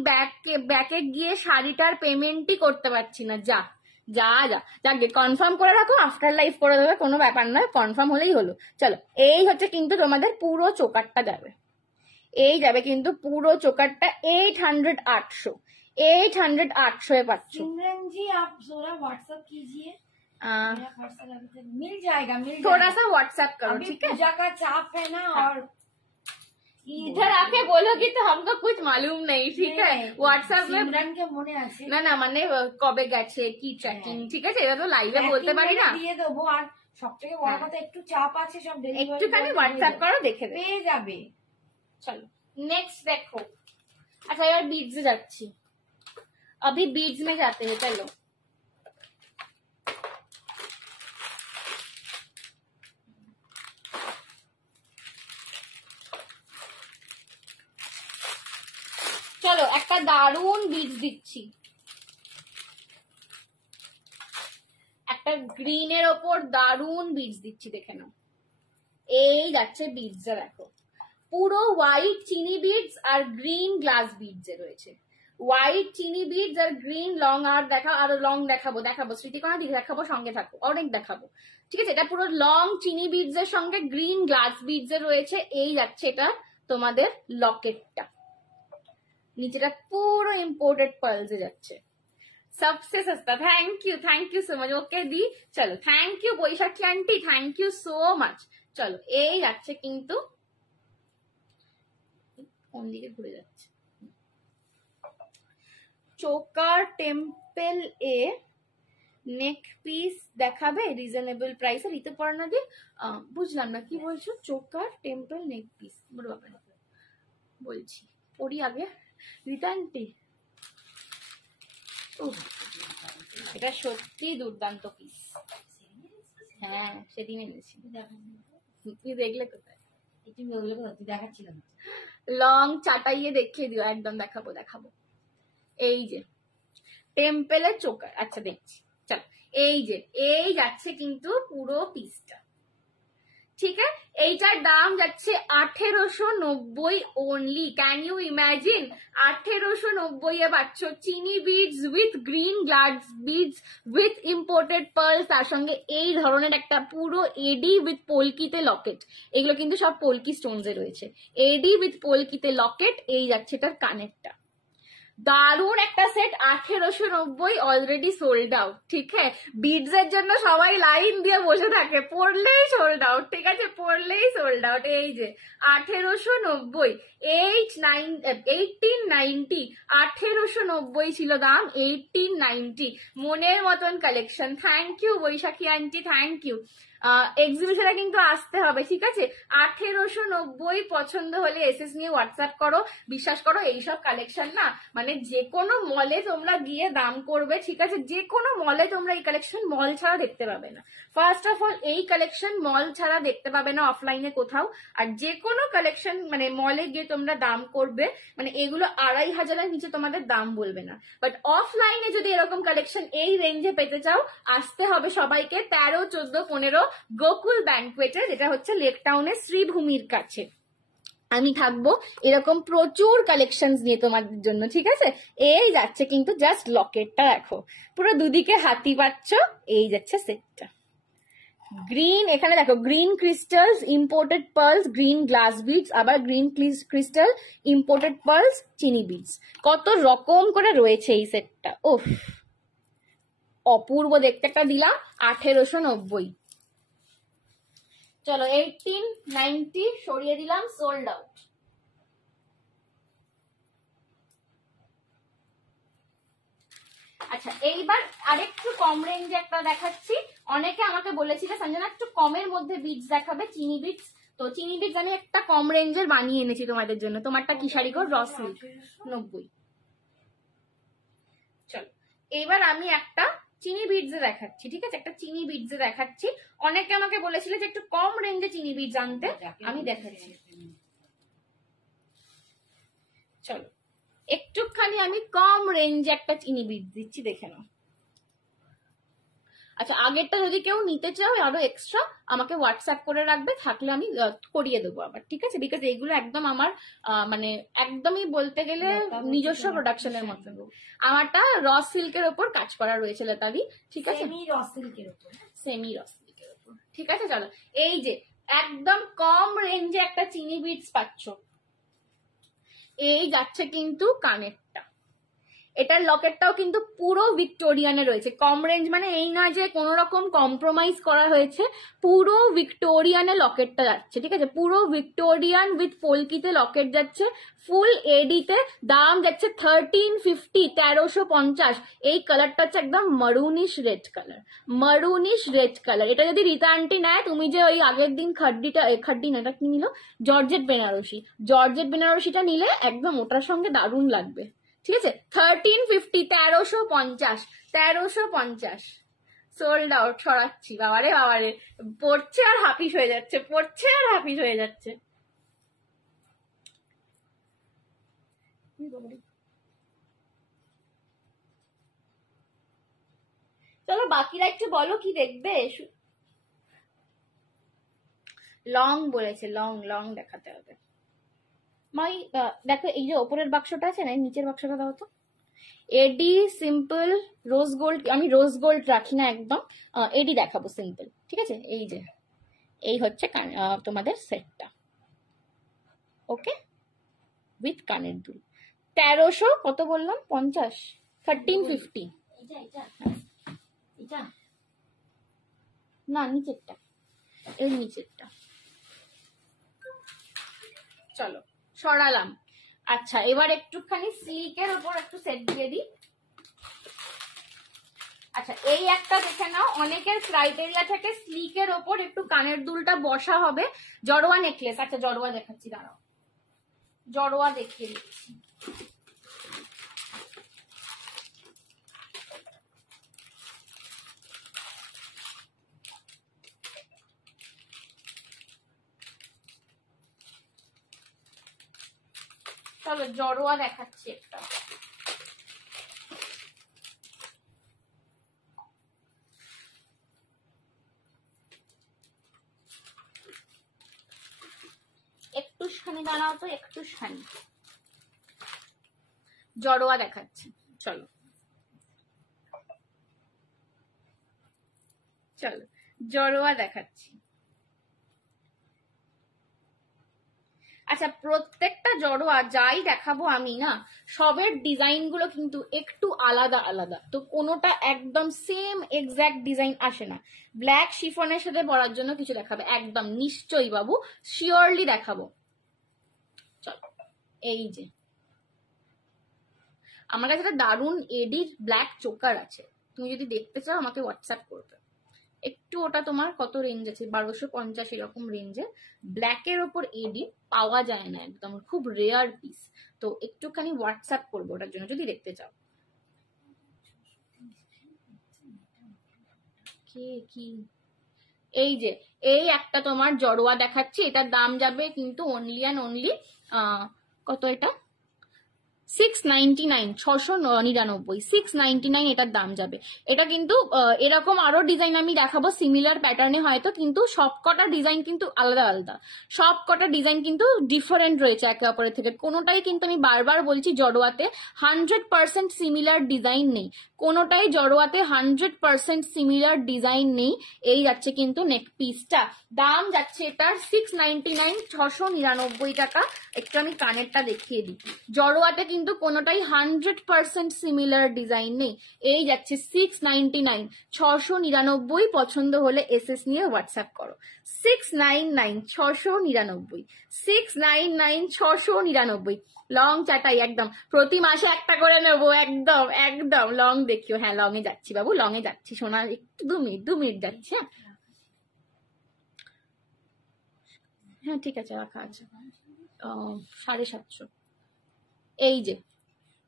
ব্যাকে গিয়ে শাড়িটার পেমেন্টই করতে পারছি না। যা যা যা যাকে কনফার্ম করে রাখো, আফটার লাইফ করে দেবে, কোনো ব্যাপার নয়, কনফার্ম হলেই হলো। চলো, এই হচ্ছে কিন্তু তোমাদের পুরো চোকারটা যাবে। এই যাবে কিন্তু পুরো চোকারটা 800, 800, 800, 800 এ পাচ্ছ। सिमरन जी आप थोड़ा व्हाट्सएप कीजिए, मेरा पार्सल अभी तक मिल जाएगा, थोड़ा सा व्हाट्सएप करो, ठीक है। पूजा का चाप है ना, और इधर आके बोलोगी तो हमको कुछ मालूम नहीं, ठीक है। व्हाट्सएप में सिमरन के মনে আছে না না, মানে কবে গেছে কি ট্র্যাকিং, ঠিক আছে, এটা তো লাইভে বলতে পারি না। দিয়ে দেবো। আর সবথেকে বড় কথা, একটু চাপ আছে, সব একটুখানি হোয়াটসঅ্যাপ করো, দেখে দেবে, পেয়ে যাবে। চলো नेक्स्ट देखो। अच्छा यार बीड्स যাচ্ছি, अभी बीड्स में जाते हैं। चलो, চলো একটা দারুণ বিটস দিচ্ছি, একটা গ্রিনের ওপর দারুণ বিটস দিচ্ছি, দেখে নাও। এই যাচ্ছে বিটস, দেখো পুরো হোয়াইট চিনি বিটস আর গ্রিন গ্লাস বিটস এ রয়েছে। হোয়াইট চিনি বিটস আর গ্রিন লং, আর দেখাও, আরো লং দেখাবো স্মৃতিকণা দিকে দেখাবো, সঙ্গে থাকো, অনেক দেখাবো। ঠিক আছে, এটা পুরো লং চিনি বিটস এর সঙ্গে গ্রিন গ্লাস বিটস এ রয়েছে। এই যাচ্ছে এটা তোমাদের লকেটটা, নিচেটা পুরো ইম্পোর্টেড পার্লসে যাচ্ছে। सबसे सस्ता। Thank you so much. Okay दी, चलो thank you Baishakhi aunty, thank you so much. চলো, এই যাচ্ছে কিন্তু, কোন দিকে ঘুরে যাচ্ছে, choker temple a neck piece দেখাবে রিজনেবল প্রাইস। আর ঋতুপর্ণা দি, বুঝলাম না কি বলছো। চোকার টেম্পল নেক পিস, বড় ব্যাপার বলছি, পড়ি আগে। রিটার্নটি, এটা সত্যি দুর্দান্ত পিস। হ্যাঁ, সেদিন এনেছি, তুই দেখলে কোথায়, দেখাচ্ছিলাম। লং চাটাইয়ে দেখিয়ে দিও, একদম দেখাবো। এই যে টেম্পেলের চোকার, আচ্ছা দেখছি। চল, এই যে এই যাচ্ছে কিন্তু পুরো পিসটা। ঠিক আছে, এইটার দাম যাচ্ছে 1890 অনলি। Can you imagine? 1890 এ পাচ্ছ চিনি beads with green glass beads with imported pearl, তার সঙ্গে এই ধরনের একটা পুরো এডি উইথ পোলকিতে লকেট। এগুলো কিন্তু সব পোলকি স্টোনস এ রয়েছে। এডি উইথ পোলকিতে লকেট, এই যাচ্ছে এটার কানেরটা। দারুণ একটা সেট, 1890, অলরেডি সোল্ড আউট। ঠিক আছে, বিডস এর জন্য সবাই লাইন দিয়ে বসে থাকে, পড়লেই সোল্ড আউট। ঠিক আছে, পড়লেই সোল্ড আউট। এই যে 1890, 1890, 1890 ছিল দাম, 1890। মনের মতন collection. Thank you Baishakhi aunty, thank you. এক্সিবিশনে কিন্তু আসতে হবে, ঠিক আছে। 1890 পছন্দ হলে এসএস নিয়ে হোয়াটসঅ্যাপ করো। বিশ্বাস করো এইসব কালেকশন না মানে যে কোনো মলে তোমরা গিয়ে দাম করবে, ঠিক আছে, যে কোনো মলে তোমরা এই কালেকশন মল ছাড়া দেখতে পাবে না। ফার্স্ট অফ অল এই কালেকশন মল ছাড়া দেখতে পাবে না অফলাইনে কোথাও। আর যে কোনো কালেকশন মানে মলে গিয়ে তোমরা দাম করবে, মানে এগুলো 2500-এর নিচে তোমাদের দাম বলবে না। বাট অফলাইনে যদি এরকম কালেকশন এই রেঞ্জে পেতে চাও, আসতে হবে সবাইকে 13, 14, 15 গোকুল ব্যাংকুয়েটে, যেটা হচ্ছে লেক টাউনের শ্রীভূমির কাছে। আমি থাকবো এরকম প্রচুর কালেকশন নিয়ে তোমাদের জন্য, ঠিক আছে। এই যাচ্ছে কিন্তু জাস্ট লকেটটা দেখো, পুরো দুদিকে হাতি পাচ্ছ। এই যাচ্ছে সেটটা গ্রিন, এখানে দেখো green crystals, imported pearls, green glass beads, আবার গ্রিন ক্রিস্টাল, ইম্পোর্টেড পার্লস, চিনি বিডস, কত রকম করে রয়েছে এই সেটটা। ওফ, অপূর্ব দেখতে একটা দিলাম। 1890। চলো 1890 সরিয়ে দিলাম, সোল্ড আউট। আচ্ছা, এইবার আরেকটু কম রেঞ্জে একটা দেখাচ্ছি। অনেকে আমাকে বলেছিল সঞ্জনা একটু কমের মধ্যে বিটস দেখাবে, চিনি বিটস। তো চিনি বিটস আমি একটা কম রেঞ্জের বানিয়ে এনেছি তোমাদের জন্য। তোমারটা কি শাড়ি কর? Raw silk 90। চলো এইবার আমি একটা চিনি বিডস দেখাচ্ছি, ঠিক আছে, একটা চিনি বিডস দেখাচ্ছি। অনেকে আমাকে বলেছিল যে একটু কম রেঞ্জে চিনি বিডস আনতে, আমি দেখাচ্ছি। চলো একটুখানি আমি কম রেঞ্জে একটা চিনি বিডস দিচ্ছি, দেখে নাও। আচ্ছা, আগেরটা যদি কেউ নিতে চাও আরো এক্সট্রা আমাকে হোয়াটসঅ্যাপ করে রাখবে, থাকলে আমি করিয়ে দেবো আবার, ঠিক আছে। বিকজ এইগুলো একদম আমার মানে একদমই বলতে গেলে নিজস্ব প্রোডাকশনের মতো। আমারটা র সিল্কের ওপর কাজ করা রয়েছে লতাদি, ঠিক আছে, সেমি র সিল্কের ওপর, ঠিক আছে। চলো এই যে একদম কম রেঞ্জে একটা চিনি বিটস পাচ্ছ। এই যাচ্ছে কিন্তু কানেরটা, এটার লকেটটাও কিন্তু পুরো ভিক্টোরিয়ানে রয়েছে। কম রেঞ্জ মানে এই নয় যে কোনো রকম কম্প্রোমাইজ করা হয়েছে, পুরো ভিক্টোরিয়ানে লকেটটা যাচ্ছে, ঠিক আছে। পুরো ভিক্টোরিয়ান উইথ পোলকিতে লকেট যাচ্ছে, ফুল এডিতে। দাম যাচ্ছে 1350, 1350। এই কালারটা হচ্ছে একদম মারুনিশ রেড কালার, মারুনিশ রেড কালার। এটা যদি রীতা আন্টি নেয়, তুমি যে ওই আগের দিন খাড্ডি না, এটা কি নিল, জর্জেট বেনারসিটা নিলে একদম ওটার সঙ্গে দারুণ লাগবে, ঠিক আছে। 1350, 1350, 1350 সোল্ড আউট। ছড়াচ্ছি, বাবারে বাবারে, পড়ছে আর হাফিস হয়ে যাচ্ছে, পড়ছে আর হাফিস হয়ে যাচ্ছে। চলো বাকিরা একটু বলো কি দেখবে। লং বলেছে, লং লং দেখাতে হবে। মাই দেখো এই যে ওপরের বাক্সটা আছে না, নিচের বাক্সটা দাও তো। এডি সিম্পল রোজ গোল্ড, আমি রোজ গোল্ড রাখি না একদম, এডি দেখাবো সিম্পল, ঠিক আছে। এই যে এই হচ্ছে তোমাদের সেটটা, ওকে, উইথ কানের দুল। 1300 কত বললাম, 50, 1350। না নিচেরটা, এই নিচেরটা। চলো সরালাম। আচ্ছা, এবার একটুখানি সিল্কের ওপর একটু সেট দিয়ে দিই। আচ্ছা, এই একটা দেখে নাও। অনেকের ক্রাইটেরিয়া থেকে স্লিকের ওপর একটু কানের দুলটা বসা হবে, জড়োয়া নেকলেস। আচ্ছা জড়োয়া দেখাচ্ছি, দাঁড়াও, জড়োয়া দেখিয়ে দিচ্ছি। চলো জড়োয়া দেখাচ্ছি একটা। দাঁড়াও তো একটু শানি, জড়োয়া দেখাচ্ছি, চলো চলো জড়োয়া দেখাচ্ছি। আচ্ছা, প্রত্যেকটা জড়োয়া যাই দেখাবো আমি না, সবের ডিজাইন গুলো কিন্তু একটু আলাদা আলাদা, তো কোনোটা একদম সেম এক্স্যাক্ট ডিজাইন আসে না। ব্ল্যাক শিফনের সাথে পরার জন্য কিছু দেখাবে একদম নিশ্চয়ই বাবু, শিওরলি দেখাবো। চলো, এই যে আমার কাছে একটা দারুণ এডির ব্ল্যাক চোকার আছে, তুমি যদি দেখতে চাও আমাকে হোয়াটসঅ্যাপ করবে। একটু ওটা তোমার কত রেঞ্জ আছে, 1250 এরকম রেঞ্জে ব্ল্যাকের ওপর এডি পাওয়া যায় না, একদম খুব রেয়ার পিস, তো একটুখানি হোয়াটসঅ্যাপ করবো ওটার জন্য যদি দেখতে চাও। কি এই যে এই একটা তোমার জড়োয়া দেখাচ্ছি, এটার দাম যাবে কিন্তু অনলি অ্যান্ড অনলি কত, এটা 699, 699, 699 এটার দাম যাবে। এটা কিন্তু এরকম আরো ডিজাইন আমি দেখাবো সিমিলার প্যাটার্নে হয়তো, কিন্তু সবকটা ডিজাইন কিন্তু আলাদা আলাদা, সবকটা ডিজাইন কিন্তু ডিফারেন্ট রয়েছে একে অপরের থেকে। কোনোটাই কিন্তু আমি বারবার বলছি জড়োয়াতে 100% সিমিলার ডিজাইন নেই, কোনোটাই জড়োয়াতে 100% সিমিলার ডিজাইন নেই। এই যাচ্ছে কিন্তু নেক পিসটা, দাম যাচ্ছে এটার 699, 699 টাকা। একটু আমি কানেরটা দেখিয়ে দিই, জড়োয়াতে কিন্তু কোনোটাই 100% সিমিলার ডিজাইন নেই। এই যাচ্ছে 699, 699। পছন্দ হলে এসএস নিয়ে হোয়াটসঅ্যাপ করো। 699, 699, 699, 699। লং চাটাই একদম, প্রতি মাসে একটা করে নেবো, একদম একদম। লং দেখিও, হ্যাঁ লং এ যাচ্ছি বাবু, লং এ যাচ্ছি সোনা, একটু 2 মিনিট যাচ্ছে। হ্যাঁ ঠিক আছে, রাখা আছে 750। এই যে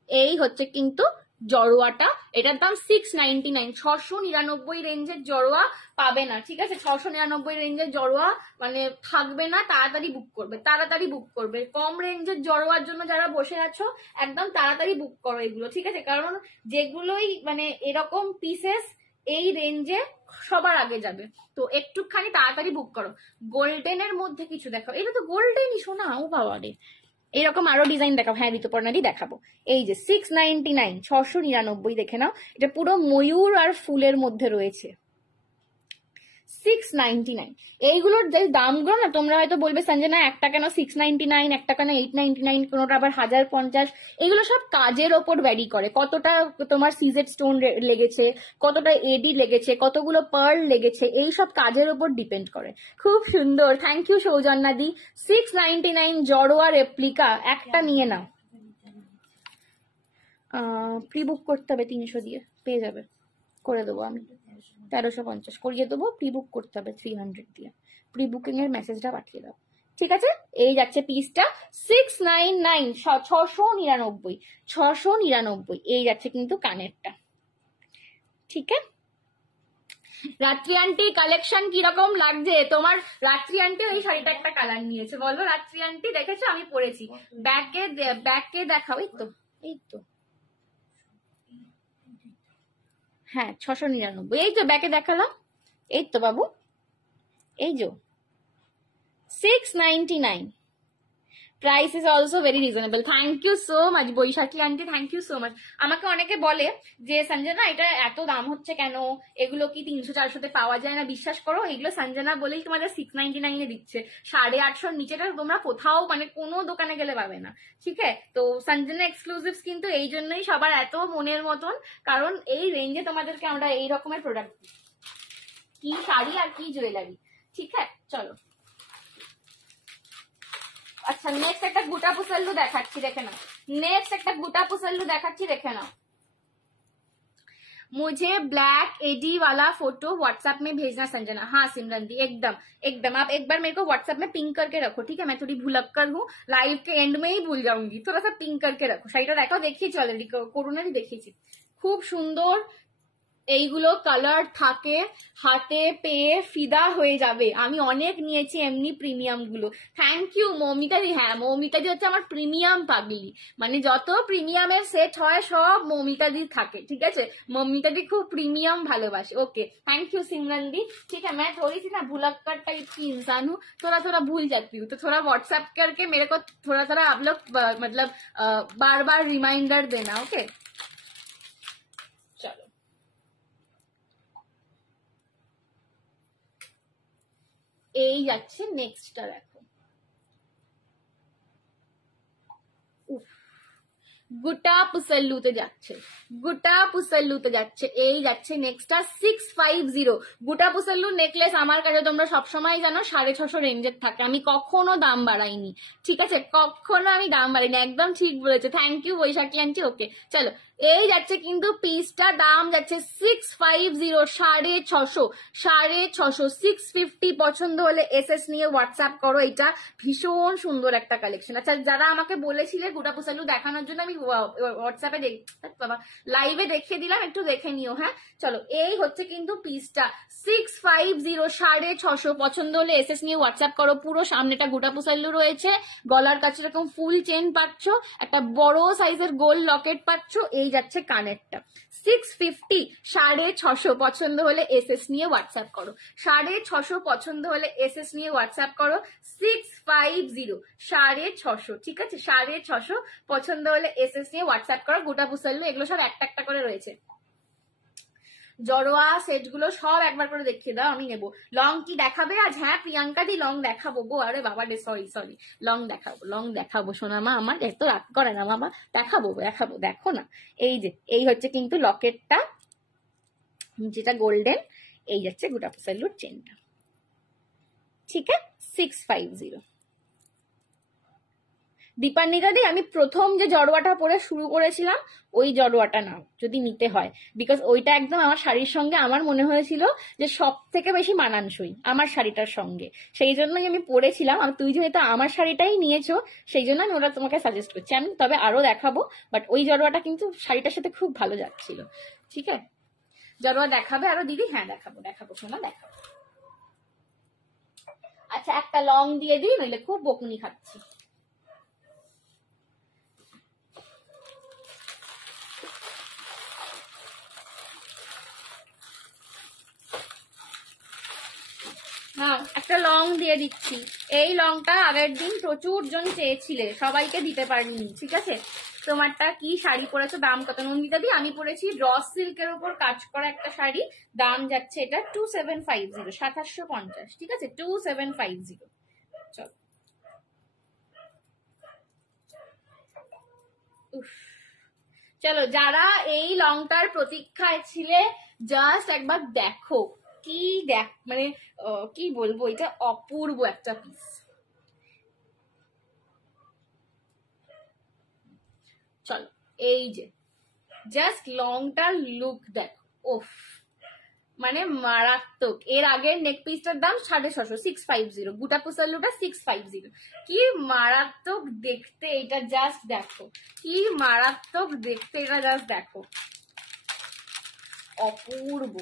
এই হচ্ছে কিন্তু জড়োয়াটা, এটার দাম 699, 699 রেঞ্জের জড়োয়া পাবে না, ঠিক আছে? 699 রেঞ্জের জড়োয়া মানে থাকবে না, তাড়াতাড়ি বুক করবে, তাড়াতাড়ি বুক করবে। কম রেঞ্জের জড়োয়ার জন্য যারা বসে আছো একদম তাড়াতাড়ি বুক করো এগুলো, ঠিক আছে? কারণ যেগুলোই মানে এরকম পিসেস এই রেঞ্জে সবার আগে যাবে, তো একটুখানি তাড়াতাড়ি বুক করো। গোল্ডেনের মধ্যে কিছু দেখাও, এটা তো গোল্ডেনই শোনা, ও বাবা রে। এরকম আরো ডিজাইন দেখাবো, হ্যাঁ ঋতুপর্ণারই দেখাবো। এই যে 699, 699 দেখে নাও, এটা পুরো ময়ূর আর ফুলের মধ্যে রয়েছে। 699 এইগুলোর যে দামগুলো না, তোমরা হয়তো বলবে সঞ্জনা একটা কেন 699, একটা কেন 899, কোনোটা আবার 1050, এগুলো সব কাজের ওপর ভ্যারি করে, কতটা তোমার সিজেড স্টোন লেগেছে, কতটা এডি লেগেছে, কতগুলো পার্ল লেগেছে, এই সব কাজের ওপর ডিপেন্ড করে। খুব সুন্দর, থ্যাংক ইউ সৌজন্যাদি। 699 জড়োয়া রেপ্লিকা একটা নিয়ে নাও, প্রি বুক করতে হবে 300 দিয়ে, পেয়ে যাবে, করে দেবো আমি 1350 করিয়ে দেবো, প্রি বুক করতে হবে 300 দিয়ে, প্রি বুকিং এর মেসেজটা পাঠিয়ে দাও, ঠিক আছে? এই যাচ্ছে পিসটা 699, 699, 699। এই যাচ্ছে কিন্তু কানেরটা, ঠিক আছে? রাত্রি আন্টি কালেকশন কিরকম লাগছে তোমার? রাত্রি আন্টি ওই শাড়িটা একটা কালার নিয়েছে, বলো রাত্রি আন্টি, দেখেছো আমি পরেছি, ব্যাকে দেখাও, এই তো এই তো, হ্যাঁ 699, এই তো ব্যাকে দেখালাম, এই তো বাবু, এই যে 699। Price is also very reasonable. Thank you so much Baishakhi aunty, thank you so much. আমাকে অনেকে বলে যে সঞ্জনা এটা এত দাম হচ্ছে কেন, এগুলো কি 300-400-তে পাওয়া যায় না? বিশ্বাস করো, এগুলো সঞ্জনা বলেই তোমাদের 699 দিচ্ছে, 850 নিচেটা তোমরা কোথাও মানে কোনো দোকানে গেলে পাবে না, ঠিক আছে? তো সঞ্জনা এক্সক্লুসিভস কিন্তু এই জন্যই সবার এত মনের মতন, কারণ এই রেঞ্জে তোমাদেরকে আমরা এই রকমের প্রোডাক্ট দিই, কি শাড়ি আর কি জুয়েলারি, ঠিক আছে? চলো, আচ্ছা নেক্সট একটা গুটা পুসাল্লু দেখাচ্ছি, দেখে নাও। नेक्स्ट একটা গুটা পুসাল্লু দেখাচ্ছি, দেখে নাও। मुझे ब्लैक एडी वाला फोटो व्हाट्सएप में भेजना संजना। हाँ सिमरन दी, एकदम एकदम, आप एक बार मेरे को व्हाट्सएप में पिंक करके रखो, ठीक है? मैं थोड़ी भुलक्कर हूँ, लाइव के एंड में ही भूल जाऊंगी, थोड़ा सा पिंक करके रखो। শাড়িটা দেখো, দেখিয়েছি অলরেডি, করোনারই দেখিয়েছি, খুব সুন্দর এইগুলো কালার থাকে, হাতে পেয়ে ফিদা হয়ে যাবে। আমি অনেক নিয়েছি এমনি প্রিমিয়াম গুলো। থ্যাংক ইউ মৌমিতাদি। হ্যাঁ, মৌমিতাদি হচ্ছে আমার প্রিমিয়াম পাগলি, মানে যত প্রিমিয়ামের সেট হয় সব মৌমিতাদি থাকে, ঠিক আছে। मम्मीतादी खूब प्रीमियम भालोबासे। ओके, थैंक यू सिमरन दी। ठीक है, मैं थोड़ी सी ना भुलक्कड़ टाइप की इंसान हूँ, थोड़ा थोड़ा भूल जाती हूँ, तो थोड़ा व्हाट्सएप करके मेरे को थोड़ा थोड़ा आप लोग मतलब बार बार रिमाइंडर देना। ओके चलो, এই যাচ্ছে নেক্সটটা দেখো। উফ, গোটা পুসল্লুতে যাচ্ছে, গোটা পুসল্লুতে যাচ্ছে। এই যাচ্ছে নেক্সটটা 650। গোটা পুসল্লু নেকলেস আমার কাছে তোমরা সবসময় জানো 650 রেঞ্জের থাকে, আমি কখনো দাম বাড়াইনি, ঠিক আছে, কখনো আমি দাম বাড়াইনি, একদম ঠিক বলেছে। Thank you Baishakhi aunty. Okay চলো, এই যাচ্ছে কিন্তু পিসটা দাম যাচ্ছে 650, 650, 650, 650। পছন্দ হলে এসএস নিয়ে হোয়াটসঅ্যাপ করো। এটা ভীষণ সুন্দর একটা কালেকশন। আচ্ছা, যারা আমাকে বলেছিলে গোটা পুসালু দেখানোর জন্য, আমি হোয়াটসঅ্যাপে লাইভে দেখিয়ে দিলাম, একটু দেখে নিও। হ্যাঁ চলো, এই হচ্ছে কিন্তু পিসটা 650, 650। পছন্দ হলে এসএস নিয়ে হোয়াটসঅ্যাপ করো। পুরো সামনেটা গোটা পুসালু রয়েছে, গলার কাছে এরকম ফুল চেন পাচ্ছ, একটা বড় সাইজের গোল লকেট পাচ্ছ। এই যাচ্ছে কানেরটা 650, 650। পছন্দ হলে এসএস নিয়ে হোয়াটসঅ্যাপ করো। 650 পছন্দ হলে এসএস নিয়ে হোয়াটসঅ্যাপ করো। 650, 650, ঠিক আছে, 650 পছন্দ হলে এসএস নিয়ে হোয়াটসঅ্যাপ করো। গোটা পুসাল্লু এগুলো সব একটা একটা করে রয়েছে। জড়োয়া সেট গুলো সব একবার করে দেখিয়ে দাও, আমি নেবো। লং কি দেখাবে আজ? হ্যাঁ প্রিয়াঙ্কা দি, লং দেখাবো গো। আরে বাবা রে, সরি সরি, লং দেখাবো, লং দেখাবো সোনা মা আমার, এত রাগ করে না বাবা, দেখাবো দেখাবো, দেখো না। এই যে এই হচ্ছে কিন্তু লকেটটা, যেটা গোল্ডেন। এই যাচ্ছে গোটা পুসাল্লুর চেনটা, ঠিক আছে, 650। দীপান্বিতা দি, আমি প্রথম যে জড়োয়াটা পরে শুরু করেছিলাম ওই জড়োয়াটা নাও যদি নিতে হয়, বিকজ ওইটা একদম আমার শাড়ির সঙ্গে আমার মনে হয়েছিল যে সব থেকে বেশি মানানসই আমার শাড়িটার সঙ্গে, সেই জন্যই আমি পরেছিলাম। আর তুই যেহেতু আমার শাড়িটাই নিয়েছো, সেই জন্য আমি ওটা তোমাকে সাজেস্ট করছি। আমি তবে আরো দেখাবো, বাট ওই জড়োয়াটা কিন্তু শাড়িটার সাথে খুব ভালো যাচ্ছিল, ঠিক আছে। জড়োয়া দেখাবে আরো দিদি? হ্যাঁ দেখাবো, দেখাবো সোনা, দেখাবো। আচ্ছা, একটা লং দিয়ে দিই, নইলে খুব বকুনি খাচ্ছি। হ্যাঁ, একটা লং দিয়ে দিচ্ছি। এই লংটা আগের দিন প্রচুর জন চেয়েছিলে, সবাইকে দিতে পারিনি, ঠিক আছে। তোমারটা কি শাড়ি পরেছো, দাম কত? নন্দিতা দি, আমি পরেছি রস সিল্কের উপর কাজ করা একটা শাড়ি, দাম যাচ্ছে এটা 2750, 2750, ঠিক আছে, 2750। চলো, চলো, যারা এই লংটার প্রতীক্ষায় ছিলে জাস্ট একবার দেখো, কি দেখ, মানে কি বলবো, এটা অপূর্ব একটা পিস। চলো, এই যে জাস্ট লংটার লুক দেখো, ওফ, মানে মারাত্মক। এর আগের নেক পিসটার দাম 650, 650, গোটা পুসাল্লুটা 650। কি মারাত্মক দেখতে এটা, জাস্ট দেখো কি মারাত্মক দেখতে এটা, জাস্ট দেখো, অপূর্ব।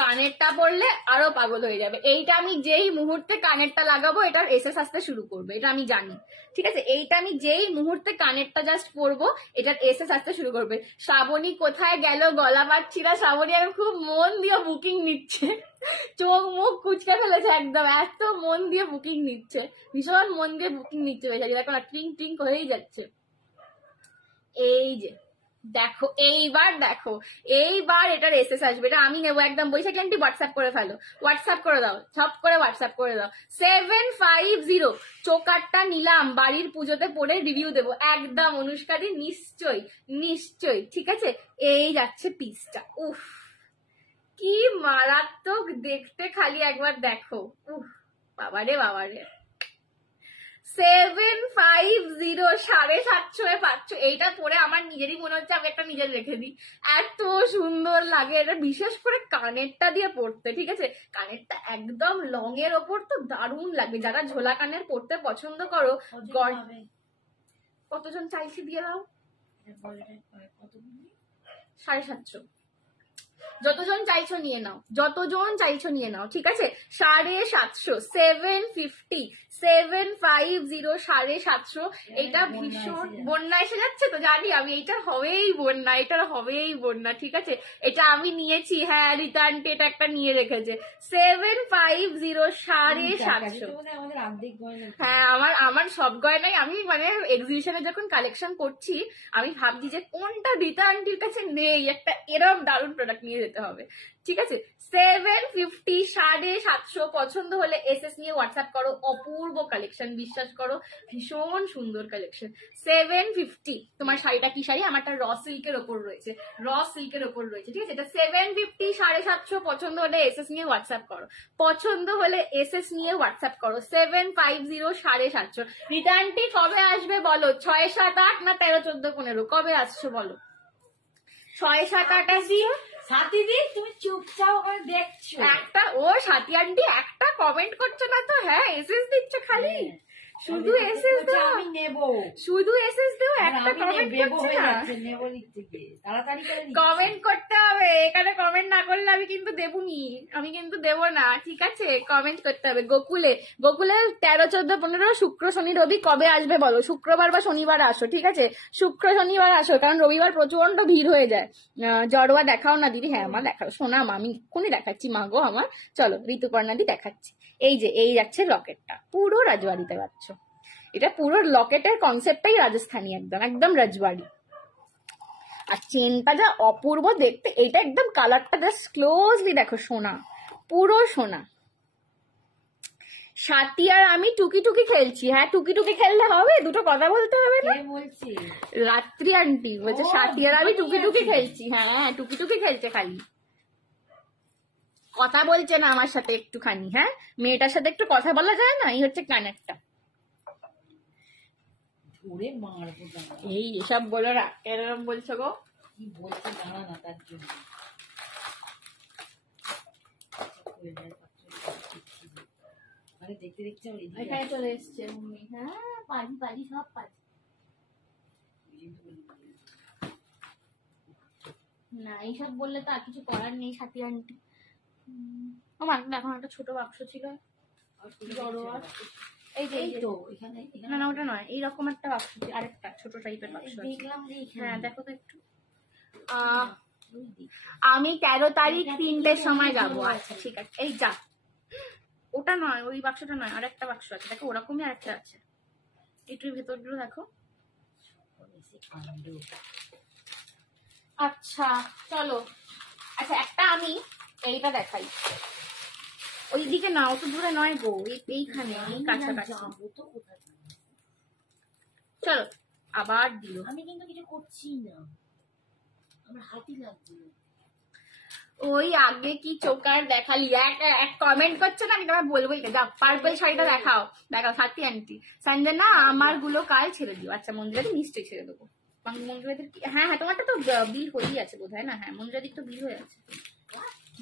কানেরটা পরলে আরো পাগল হয়ে যাবে। এইটা আমি যেই মুহূর্তে কানেরটা লাগাবো এটার এসএস আসতে শুরু করবে, এটা আমি জানি, ঠিক আছে। এইটা আমি যেই মুহূর্তে কানেরটা জাস্ট পরবো এটার এসএস আসতে শুরু করবে। শ্রাবণী কোথায় গেল, গলা পাচ্ছি না। শ্রাবণী আর খুব মন দিয়ে বুকিং নিচ্ছে, চোখ মুখ কুচকে ফেলেছে একদম, এত মন দিয়ে বুকিং নিচ্ছে, ভীষণ মন দিয়ে বুকিং নিচ্ছে বেচারি, দেখো না টিং টিং করেই যাচ্ছে। এই যে দেখো, এইবার দেখো, এইবার এটার এসএস আসবে, এটা আমি নেবো একদম। বৈশাখী আন্টি হোয়াটসঅ্যাপ করে ফেলো, হোয়াটসঅ্যাপ করে দাও, সব করে হোয়াটসঅ্যাপ করে দাও। 750 চোকারটা নিলাম, বাড়ির পুজোতে পরে রিভিউ দেবো একদম। অনুষ্কাদি নিশ্চয়ই নিশ্চয়ই, ঠিক আছে। এই যাচ্ছে পিসটা, উফ কি মারাত্মক দেখতে, খালি একবার দেখো, উফ বাবারে বাবারে। 750, 750 পাচ্ছ। এইটা পরে আমার নিজেরই মনে হচ্ছে আমি একটা নিজের রেখে দিই, এত সুন্দর লাগে এটা, বিশেষ করে কানেরটা দিয়ে পড়তে, ঠিক আছে। কানেরটা একদম লং এর ওপর তো দারুণ লাগবে। যারা ঝোলা কানের পড়তে পছন্দ করো, কতজন চাইছি দিয়ে দাও, 750। যতজন চাইছো নিয়ে নাও, যতজন চাইছো নিয়ে নাও, ঠিক আছে। 750, 750, 750, 750। এটা ভীষণ বন্যা এসে যাচ্ছে তো জানি আমি, এটা হবেই বন্যা, এটা হবেই বন্যা, ঠিক আছে। এটা আমি নিয়েছি, হ্যাঁ রিটার্ন এটা একটা নিয়ে রেখেছে। 750, 750। হ্যাঁ আমার সব গয়নাই আমি মানে এক্সিবিশনে যখন কালেকশন করছি আমি ভাবছি যে কোনটা রীতা আন্টির কাছে নেই, একটা এরকম দারুণ প্রোডাক্ট নিয়ে যেতে হবে, ঠিক আছে। 750, 750। পছন্দ হলে এসএস নিয়ে হোয়াটসঅ্যাপ করো, অপূর্ব কালেকশন, বিশ্বাস করো ভীষণ সুন্দর কালেকশন। 750। তোমার শাড়িটা কি শাড়ি? আমারটা র সিল্কের ওপর রয়েছে, র সিল্কের ওপর রয়েছে, ঠিক আছে। এটা 750, 750। পছন্দ হলে এসএস নিয়ে হোয়াটসঅ্যাপ করো, পছন্দ হলে এসএস নিয়ে হোয়াটসঅ্যাপ করো। 750, 750। রিটার্নটি কবে আসবে বলো? 6, 7, 8 না 13, 14, 15? কবে আসছো বলো? 6, 7, 8 আসি। সাথীদি তুমি চুপচাপ করে দেখছো, একটা ও সাথী আন্টি একটা কমেন্ট করছো না তো, হ্যাঁ এসএস দিচ্ছে খালি, শুধু এসএস দাও, আমি নেব, শুধু এসএস দাও, একটা কমেন্ট করছো না। নেব লিখতে গিয়ে তাড়াতাড়ি করে কমেন্ট করতে হবে, এখানে কমেন্ট না করলে আমি কিন্তু দেবুনি, আমি কিন্তু দেব না, ঠিক আছে। কমেন্ট করতে হবে। গোকুলে 13, 14, 15 শুক্র শনি রবি কবে আসবে বলো? শুক্রবার বা শনিবার আসো, ঠিক আছে। শুক্র শনিবার আসো, কারণ রবিবার প্রচন্ড ভিড় হয়ে যায়। জড়োয়া দেখাও না দিদি? হ্যাঁ আমার দেখাও, শোনাম আমি এক্ষুনি দেখাচ্ছি, মাগো আমার। চলো ঋতুপর্ণাদি দেখাচ্ছি। এই যে এই যাচ্ছে লকেটটা, পুরো রাজবাড়িতে পাচ্ছ। এটা পুরো লকেটের কনসেপ্টটাই রাজস্থানী, একদম একদম রাজবাড়ি। আর চেনটা যা অপূর্ব দেখতে, এটা একদম কালারটা জাস্ট ক্লোজলি দেখো, সোনা, পুরো সোনা। সাথী আর আমি টুকি টুকি খেলছি। হ্যাঁ টুকি টুকি খেললে হবে, দুটো কথা বলতে হবে না? বলছি রাত্রি আন্টি বলছে সাথী আর আমি টুকি টুকি খেলছি। হ্যাঁ টুকি টুকি খেলছে, খালি কথা বলছে না আমার সাথে একটুখানি। হ্যাঁ মেয়েটার সাথে একটু কথা বলা যায় না, এই হচ্ছে কানেরটা। এই এসব বলো না, এরকম বলছো গো, কি বলছে জানা না, তার জন্য দেখতে দেখতে এখানে চলে এসছে। হ্যাঁ পারি পারি, সব পারি। না এইসব বললে তো আর কিছু করার নেই সাথী আন্টি। আমার এখন একটা ছোট বাক্স ছিল, এই যে তো এখানে, না না ওটা নয়, এইরকম একটা বাক্স, আরেকটা ছোট টাইপের বাক্স দেখলাম। হ্যাঁ দেখো তো একটু। আমি 13 তারিখ 3টের সময় যাবো। আচ্ছা ঠিক আছে, এই যা, ওটা নয়, ওই বাক্সটা নয়, আরেকটা বাক্স আছে দেখো, ওরকমই আরেকটা আছে, একটু ভেতরগুলো দেখো। আচ্ছা চলো, আচ্ছা একটা আমি এইটা দেখাই, ওইদিকে না, অত দূরে নয় গো, এইখানে এই কাছাকাছি। চলো আবার দিল, আমি কিন্তু কিছু করছি না, আমার হাতই লাগছে। ওই আগে কি চোকার দেখালি, এক কমেন্ট করছে না, আমি তোমার বলবোই, যাও পার্পল শাড়িটা দেখাও, দেখাও সাথী আন্টি। সঞ্জনা আমার গুলো কাল ছেড়ে দিও। আচ্ছা মঞ্জুরাদি নিশ্চয়ই ছেড়ে দেবো। মঞ্জুরাদির হ্যাঁ হ্যাঁ তোমারটা তো বিল হয়েই আছে বোধ হয় না? হ্যাঁ মঞ্জুরাদির তো বিল হয়ে আছে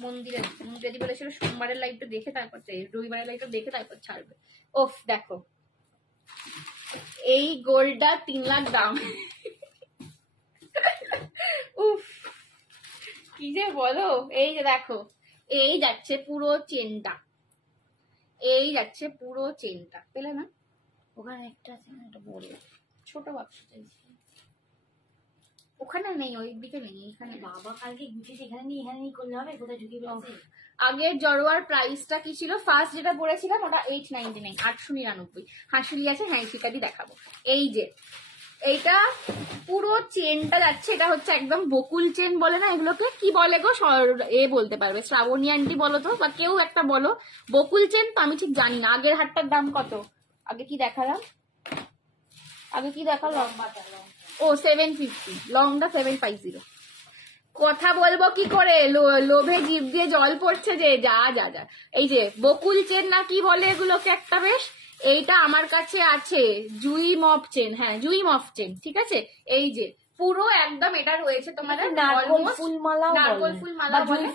মন্দিরে। মঞ্জুরাদি বলেছিল সোমবারের লাইভটা দেখে তারপর, রবিবারের লাইভটা দেখে তারপর ছাড়বে। ওফ দেখো এই গোল্ডটা 3 লাখ দাম। উফ কি যে বলো, এই যে দেখো, এই যাচ্ছে পুরো চেনটা, এই যাচ্ছে পুরো চেনটা, পেলে না? ওখানে একটা আছে না, একটা বড় ছোট বাক্স চাইছি, ওখানে নেই, ওই দিকে নেই, এখানে। বাবা কালকে গুছিয়ে এখানে নিয়ে এখানে নিয়ে করলে হবে, কোথায় ঢুকিয়ে বলছে। আগের জড়োয়ার প্রাইসটা কি ছিল? ফার্স্ট যেটা পড়েছিলাম ওটা 899, 899। হাসুলি আছে, হ্যাঁ ঠিকাদি দেখাবো। এই যে এইটা পুরো চেনটা যাচ্ছে, এটা হচ্ছে একদম বকুল চেন বলে না এগুলোকে, কি বলে গো এ বলতে পারবে, শ্রাবণী আন্টি বলো তো, বা কেউ একটা বলো। বকুল চেন তো আমি ঠিক জানি না। আগের হারটার দাম কত? আগে কি দেখালাম, আগে কি দেখালাম? ও 750, লংটা 750। কথা বলবো কি করে, লোভে জিভ দিয়ে জল পড়ছে যে, যা যা যা। এই যে বকুল চেন না কি বলে এগুলোকে একটা, বেশ এইটা আমার কাছে আছে, জুই মফ চেন। হ্যাঁ জুই মফ চেন, ঠিক আছে। এই যে পুরো একদম এটা রয়েছে তোমাদের নারকোল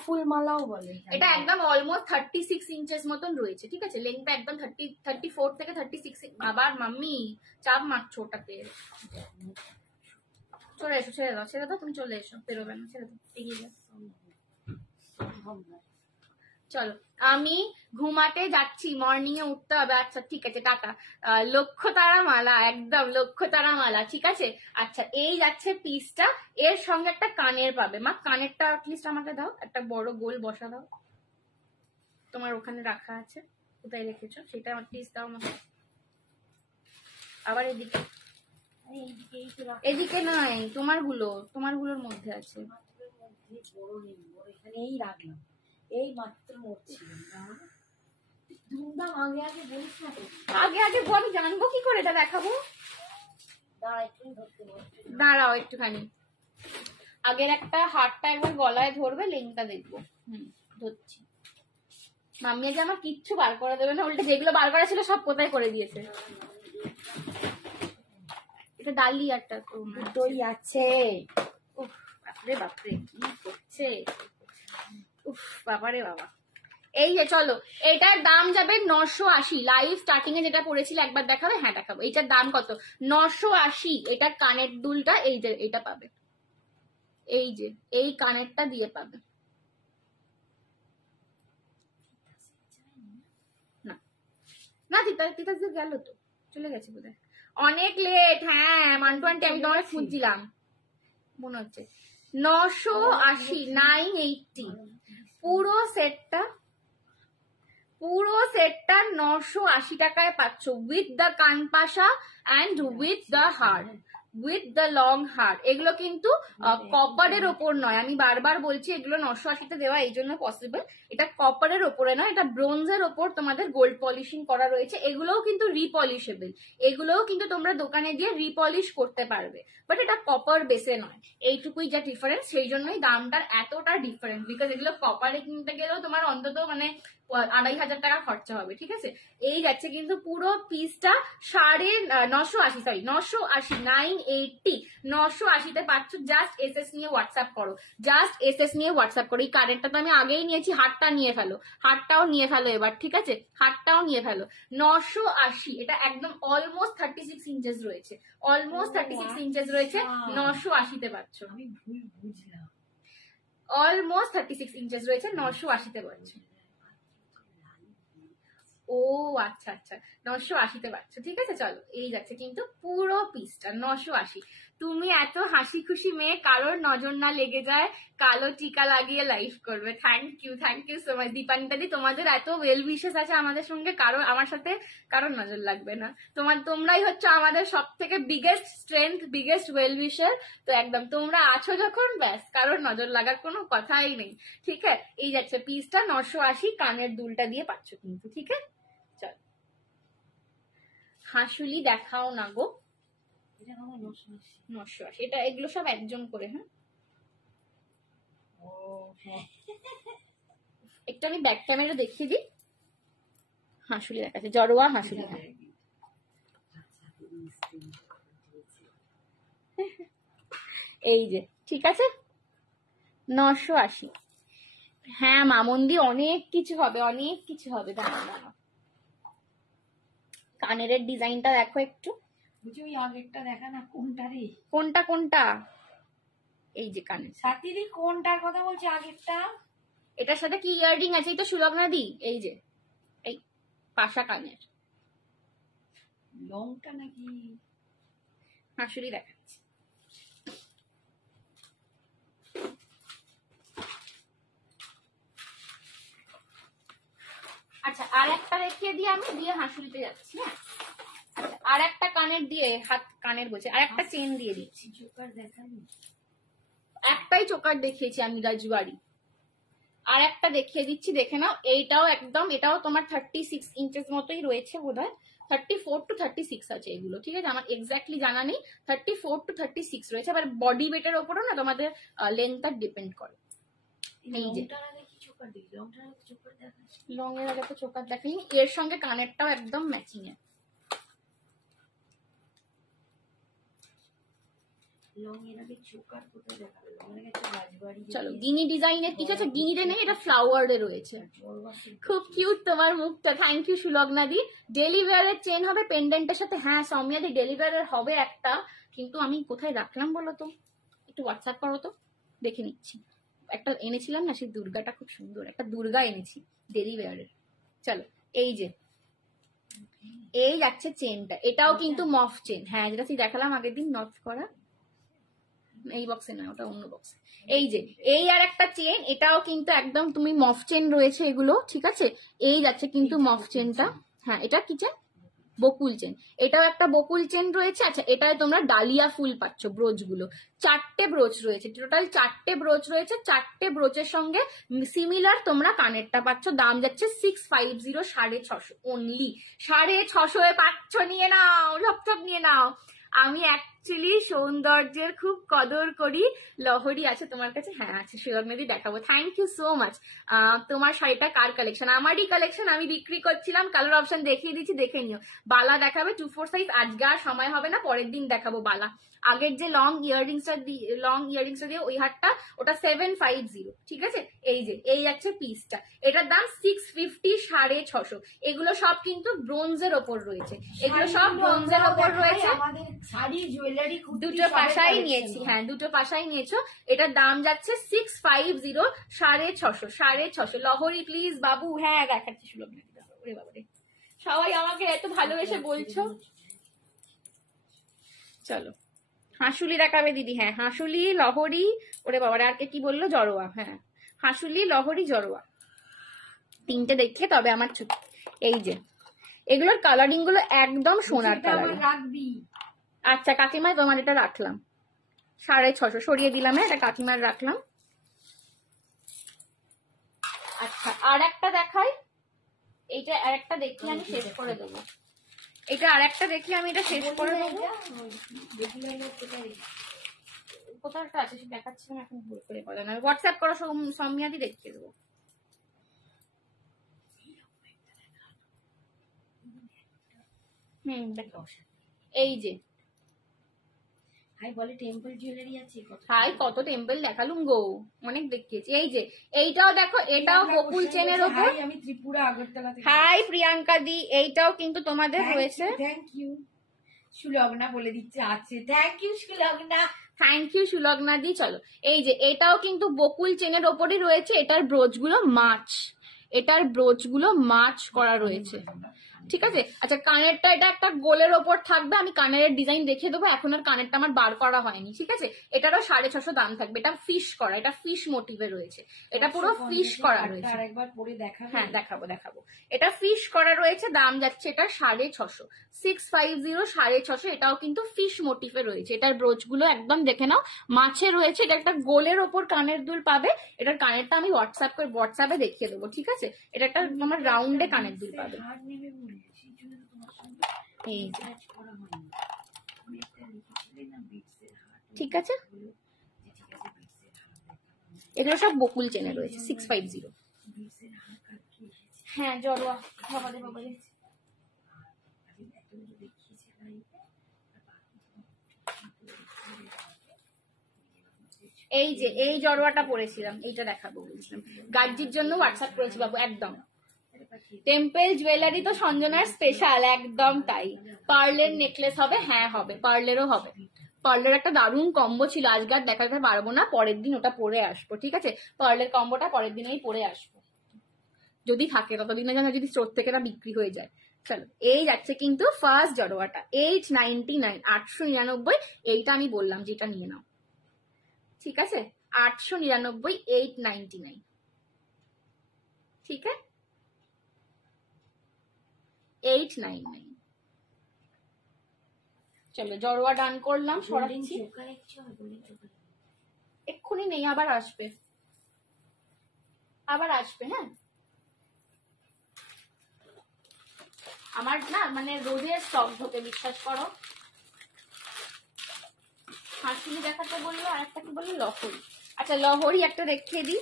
ফুলমালাও বলে, এটা একদম অলমোস্ট 36 ইঞ্চেস মতন রয়েছে, ঠিক আছে। লেন্থটা একদম 34 থেকে 36। বাবার মাম্মি চাপ মারছো ওটাতে। চলে এসো, ছেড়ে দাও ছেড়ে দাও, তুমি চলে এসো, বেরোবে না, ছেড়ে দাও, এগিয়ে যাও। চলো আমি ঘুমাতে যাচ্ছি, মর্নিং এ উঠতে হবে। আচ্ছা ঠিক আছে, টাটা। লক্ষ্য তারা মালা, একদম লক্ষ্য তারা মালা, ঠিক আছে। আচ্ছা এই যাচ্ছে পিসটা, এর সঙ্গে একটা কানের পাবে। মা কানেরটা অ্যাটলিস্ট আমাকে দাও, একটা বড় গোল বসা দাও, তোমার ওখানে রাখা আছে, কোথায় রেখেছো সেটা আমার পিস দাও আমাকে। আবার এদিকে, এদিকে নয়, তোমারগুলোর মধ্যে আছে। এখানেই রাখলাম, এই মাত্র মরছিলাম। ধুমধাম আগে আগে বলিস না, আগে আগে বল, জানবো কি করে, এটা দেখাবো। দাঁড়াও একটুখানি, আগের একটা হাতটা একবার গলায় ধরবে, লেংটা দেখবো। ধরছি। মাম্মি আজ আমার কিচ্ছু বার করে দেবে না, উল্টে যেগুলো বার করা ছিল সব কোথায় করে দিয়েছে। এটা ডালি একটা দই আছে। উফ বাপরে বাপরে, কি করছে, উফ বাবারে বাবা। এই যে চলো, এটার দাম যাবে 980। লাইভ স্টার্টিং এ যেটা পড়েছিল একবার দেখাবে? হ্যাঁ দেখাবো। এটার দাম কত? 980। এটার কানের দুলটা এই যে এটা পাবে, এই যে এই কানেরটা দিয়ে পাবে। না না, তিতাস গেল তো, চলে গেছে বোধহয়, অনেক লেট। হ্যাঁ মান্টু আন্টি, আমি তোমার খুঁজছিলাম, মনে হচ্ছে 980, 980 পুরো সেটটা। 980 টাকায় পাচ্ছ, উইথ দ্য কানপাশা অ্যান্ড উইথ দ্য হার, উইথ দ্য লং হার। এগুলো কিন্তু কপারের ওপর নয়, আমি বারবার বলছি এগুলো 980-তে দেওয়া এই জন্য পসিবল। এটা কপারের ওপরে নয়, এটা ব্রোঞ্জের ওপর তোমাদের গোল্ড পলিশিং করা রয়েছে। এগুলোও কিন্তু রিপলিশেবল, এগুলোও কিন্তু তোমরা দোকানে গিয়ে রিপলিশ করতে পারবে, বাট এটা কপার বেসে নয়, এইটুকুই যা ডিফারেন্স। সেই জন্যই দামটার এতটা ডিফারেন্স, বিকজ এগুলো কপারে কিনতে গেলেও তোমার অন্তত মানে 2500 টাকা খরচা হবে, ঠিক আছে। এই যাচ্ছে কিন্তু পুরো পিসটা 980, সরি 980, 980, 980-তে পাচ্ছ। জাস্ট এসএস নিয়ে হোয়াটসঅ্যাপ করো, জাস্ট এসএস নিয়ে হোয়াটসঅ্যাপ করো। এই কারেন্টটা তো আমি আগেই নিয়েছি, হাতটা নিয়ে ফেলো, হাতটাও নিয়ে ফেলো এবার, ঠিক আছে, হাতটাও নিয়ে ফেলো। 980, এটা একদম অলমোস্ট 36 ইঞ্চেস রয়েছে, অলমোস্ট 36 ইঞ্চেস রয়েছে, 980-তে পাচ্ছ। আমি ভুল বুঝলাম, অলমোস্ট 36 ইঞ্চেস রয়েছে, 980-তে পাচ্ছ। ও আচ্ছা আচ্ছা, 980-তে পাচ্ছ, ঠিক আছে। চলো এই যাচ্ছে কিন্তু পুরো পিসটা 980। তুমি এত হাসি খুশি মেয়ে, কারোর নজর না লেগে যায়, কালো টিকা লাগিয়ে লাইভ করবে। থ্যাংক ইউ সো মাচ দীপানিতাদি, তোমাদের এত ওয়েল উইশেস আছে আমাদের সঙ্গে, আমার সাথে কারোর নজর লাগবে না। তোমরাই হচ্ছে আমাদের সব থেকে বিগেস্ট স্ট্রেংথ, বিগেস্ট ওয়েল উইশার। তো একদম তোমরা আছো যখন, ব্যাস কারোর নজর লাগার কোনো কথাই নেই, ঠিক আছে। এই যাচ্ছে পিসটা 980, কানের দুলটা দিয়ে পাচ্ছ কিন্তু, ঠিক আছে। চল হাঁসুলি দেখাও না গো, 980, এটা এগুলো সব একজন করে। হ্যাঁ একটু আমি ব্যাক ক্যামেরা দেখিয়ে দিই, হাঁসুলি দেখাচ্ছে, জড়োয়া হাঁসুলি। এই যে ঠিক আছে, 980। হ্যাঁ মামন্দি, অনেক কিছু হবে, অনেক কিছু হবে। দাঁড়া দাঁড়া, কানের ডিজাইনটা দেখো একটু, ওই আগেরটা দেখা না, কোনটা রে, কোনটা এই যে কানের সাথীরই কোনটার কথা বলছি, আগেরটা। এটার সাথে কি ইয়াররিং আছে? এই তো সুলগ্না দি, এই যে এই পাশা কানের লংটা নাকি হাঁসুলি দেখাচ্ছে। আচ্ছা আর একটা দেখিয়ে দিয়ে আমি দিয়ে হাঁসুলিতে যাচ্ছি। হ্যাঁ আচ্ছা আর একটা কানের দিয়ে, কানের বলছে, আর একটা চেন দিয়ে দিচ্ছি। চোকার দেখানি, একটাই চোকার দেখিয়েছি আমি রাজবাড়ি, আর একটা দেখিয়ে দিচ্ছি, দেখে নাও। এইটাও একদম, এটাও তোমার 36 ইঞ্চেস মতোই রয়েছে, বোধহয় 34 to 36 আছে এগুলো, ঠিক আছে। আমার এক্স্যাক্টলি জানা নেই, 34 to 36 রয়েছে। আবার বডি ওয়েটের ওপরও না তোমাদের লেন্থটা ডিপেন্ড করে। এই যে লং এর আগে তো চোকার দেখাই, এর সঙ্গে কানেরটাও একদম ম্যাচিং এর। চলো গিনি ডিজাইনের কিছু আছে, গিনিতে নেই, এটা ফ্লাওয়ারে রয়েছে, খুব কিউট তোমার মুখটা। Thank you Sulagna di. ডেলিভারের চেন হবে পেন্ডেন্টের সাথে। হ্যাঁ সৌম্যা দি, ডেলিভারের হবে একটা, কিন্তু আমি কোথায় রাখলাম বলো তো, একটু হোয়াটসঅ্যাপ করো তো, দেখে নিচ্ছি। একটা এনেছিলাম না, সেই দুর্গাটা খুব সুন্দর, একটা দুর্গা এনেছি ডেলি ওয়্যারের। চলো এই যে এই যাচ্ছে চেনটা, এটাও কিন্তু মফ চেন। হ্যাঁ, যেটা তুই দেখালাম আগের দিন নট করা, এই বক্সে না, ওটা অন্য বক্সে। এই যে এই আর একটা চেন, এটাও কিন্তু একদম তুমি মফ চেন রয়েছে এগুলো, ঠিক আছে। এই যাচ্ছে কিন্তু মফ চেনটা। হ্যাঁ, এটা কি চেন? বকুল চেন। এটাও একটা বকুল চেন রয়েছে। আচ্ছা, এটায় তোমরা ডালিয়া ফুল পাচ্ছ, ব্রোচ গুলো 4টে ব্রোচ রয়েছে, টোটাল 4টে ব্রোচ রয়েছে। 4টে ব্রোচের সঙ্গে সিমিলার তোমরা কানেরটা পাচ্ছ। দাম যাচ্ছে 650, 650 অনলি। 650 পাচ্ছ, নিয়ে নাও, সব নিয়ে নাও। আমি অ্যাকচুয়ালি সৌন্দর্যের খুব কদর করি। লহরি আছে তোমার কাছে? হ্যাঁ আছে, সুলগ্নাদি দেখাবো। Thank you so much. তোমার শাড়িটা কার কালেকশন? আমারই কালেকশন, আমি বিক্রি করছিলাম। কালার অপশন দেখিয়ে দিচ্ছি, দেখে নিও। বালা দেখাবে 2-4 সাইজ, আজকে আর সময় হবে না, পরের দিন দেখাবো বালা। আগের যে লং ইয়াররিংসটা দিয়ে ওই হারটা, ওটা 750, ঠিক আছে। এই যে এই যাচ্ছে পিসটা, এটার দাম 650, 650। এগুলো সব কিন্তু ব্রোঞ্জের ওপর রয়েছে, এগুলো সব ব্রোঞ্জের ওপর রয়েছে। শাড়ি জুয়েলারি দুটো পাশাই নিয়েছি, হ্যাঁ দুটো পাশাই নিয়েছো। এটার দাম যাচ্ছে 650, 650, 650। লহরি প্লিজ বাবু। হ্যাঁ দেখাচ্ছি সুলগ্না, বাবারে সবাই আমাকে এত ভালোবেসে বলছো। চলো হাঁসুলি দেখাবে দিদি। হ্যাঁ হাঁসুলি, লহরি, ওরে বাবারে আর কি বললো, জড়োয়া। হ্যাঁ হাঁসুলি, লহরি, জড়োয়া, 3টে দেখে তবে আমার ছুটি। এই যে এগুলোর কালারিং গুলো একদম সোনার কালার। রাখবি? আচ্ছা কাকিমা, তোমার এটা রাখলাম 650, সরিয়ে দিলাম। হ্যাঁ, এটা কাকিমার রাখলাম। আচ্ছা আর একটা দেখাই, এইটা আর একটা দেখি, আমি শেষ করে দেবো। এটা আর একটা দেখি, আমি এটা শেষ করে দেবো। কোথাটা আছে সে দেখাচ্ছি না এখন, ভুল করে বলে না। হোয়াটসঅ্যাপ করো, সৌমিয়াদি দেখিয়ে দেবো। দেখো এই যে হাই বলে টেম্পল জুয়েলারি আছে। হাই কত টেম্পল দেখালুম গো, অনেক দেখিয়েছি। এই যে এইটাও দেখো, এটাও বকুল চেনের ওপর। আমি ত্রিপুরা আগরতলা থেকে। হাই প্রিয়াঙ্কা দি, এইটাও কিন্তু তোমাদের রয়েছে। থ্যাংক ইউ সুলগ্না বলে দিচ্ছে আছে। Thank you Sulagna. Thank you Sulagna di. চলো এই যে এটাও কিন্তু বকুল চেনের ওপরই রয়েছে। এটার ব্রোচ গুলো মাছ করা রয়েছে, ঠিক আছে। আচ্ছা কানেরটা, এটা একটা গোলের ওপর থাকবে, আমি কানের ডিজাইন দেখিয়ে দেবো। এখন আর কানেরটা আমার বার করা হয়নি, ঠিক আছে। এটারও 650 দাম থাকবে। এটা ফিশ করা, এটা ফিশ মোটিভে রয়েছে, এটা পুরো ফিশ করা রয়েছে। হ্যাঁ দেখাবো। এটা ফিশ করা রয়েছে, দাম যাচ্ছে এটা 650, 650, 650। এটাও কিন্তু ফিশ মোটিভে রয়েছে। এটার ব্রোচ গুলো একদম দেখে নাও, মাছে রয়েছে। এটা একটা গোলের ওপর কানের দুল পাবে। এটার কানেরটা আমি হোয়াটসঅ্যাপে দেখিয়ে দেবো, ঠিক আছে। এটা একটা আমার রাউন্ডে কানের দুল পাবে। ঠিক আছে, এগুলো সব বকুল চেনে রয়েছে, 650। হ্যাঁ জড়োয়া, বাবারে। এই যে এই জড়োয়াটা পরেছিলাম, এইটা দেখাবো বলছিলাম, গার্জির জন্য হোয়াটসঅ্যাপ করেছি বাবু। একদম টেম্পল জুয়েলারি তো সঞ্জনার স্পেশাল, একদম তাই। পার্লের নেকলেস হবে? হ্যাঁ হবে, পার্লেরও হবে। পার্লের একটা দারুণ কম্বো ছিল, আজকে আর দেখাতে পারবো না, পরের দিন ওটা পরে আসবো, ঠিক আছে। পার্লের কম্বোটা পরের দিনেই পরে আসবো, যদি থাকে ততদিনে, যেন যদি স্টোর থেকে না বিক্রি হয়ে যায়। চলো এই যাচ্ছে কিন্তু ফার্স্ট জড়োয়াটা 899, 899। এইটা আমি বললাম যেটা নিয়ে নাও, ঠিক আছে। 899, 899, ঠিক আছে, 899। চলো জড়োয়া ডান করলাম, সরাচ্ছি। এক্ষুনি নেই, আবার আসবে। হ্যাঁ আমার না মানে রোজের স্টক হতে, বিশ্বাস করো। হাঁসুলি দেখাতে বললো, আর একটা কি বললো, লহরি। আচ্ছা লহরি একটা দেখিয়ে দিই।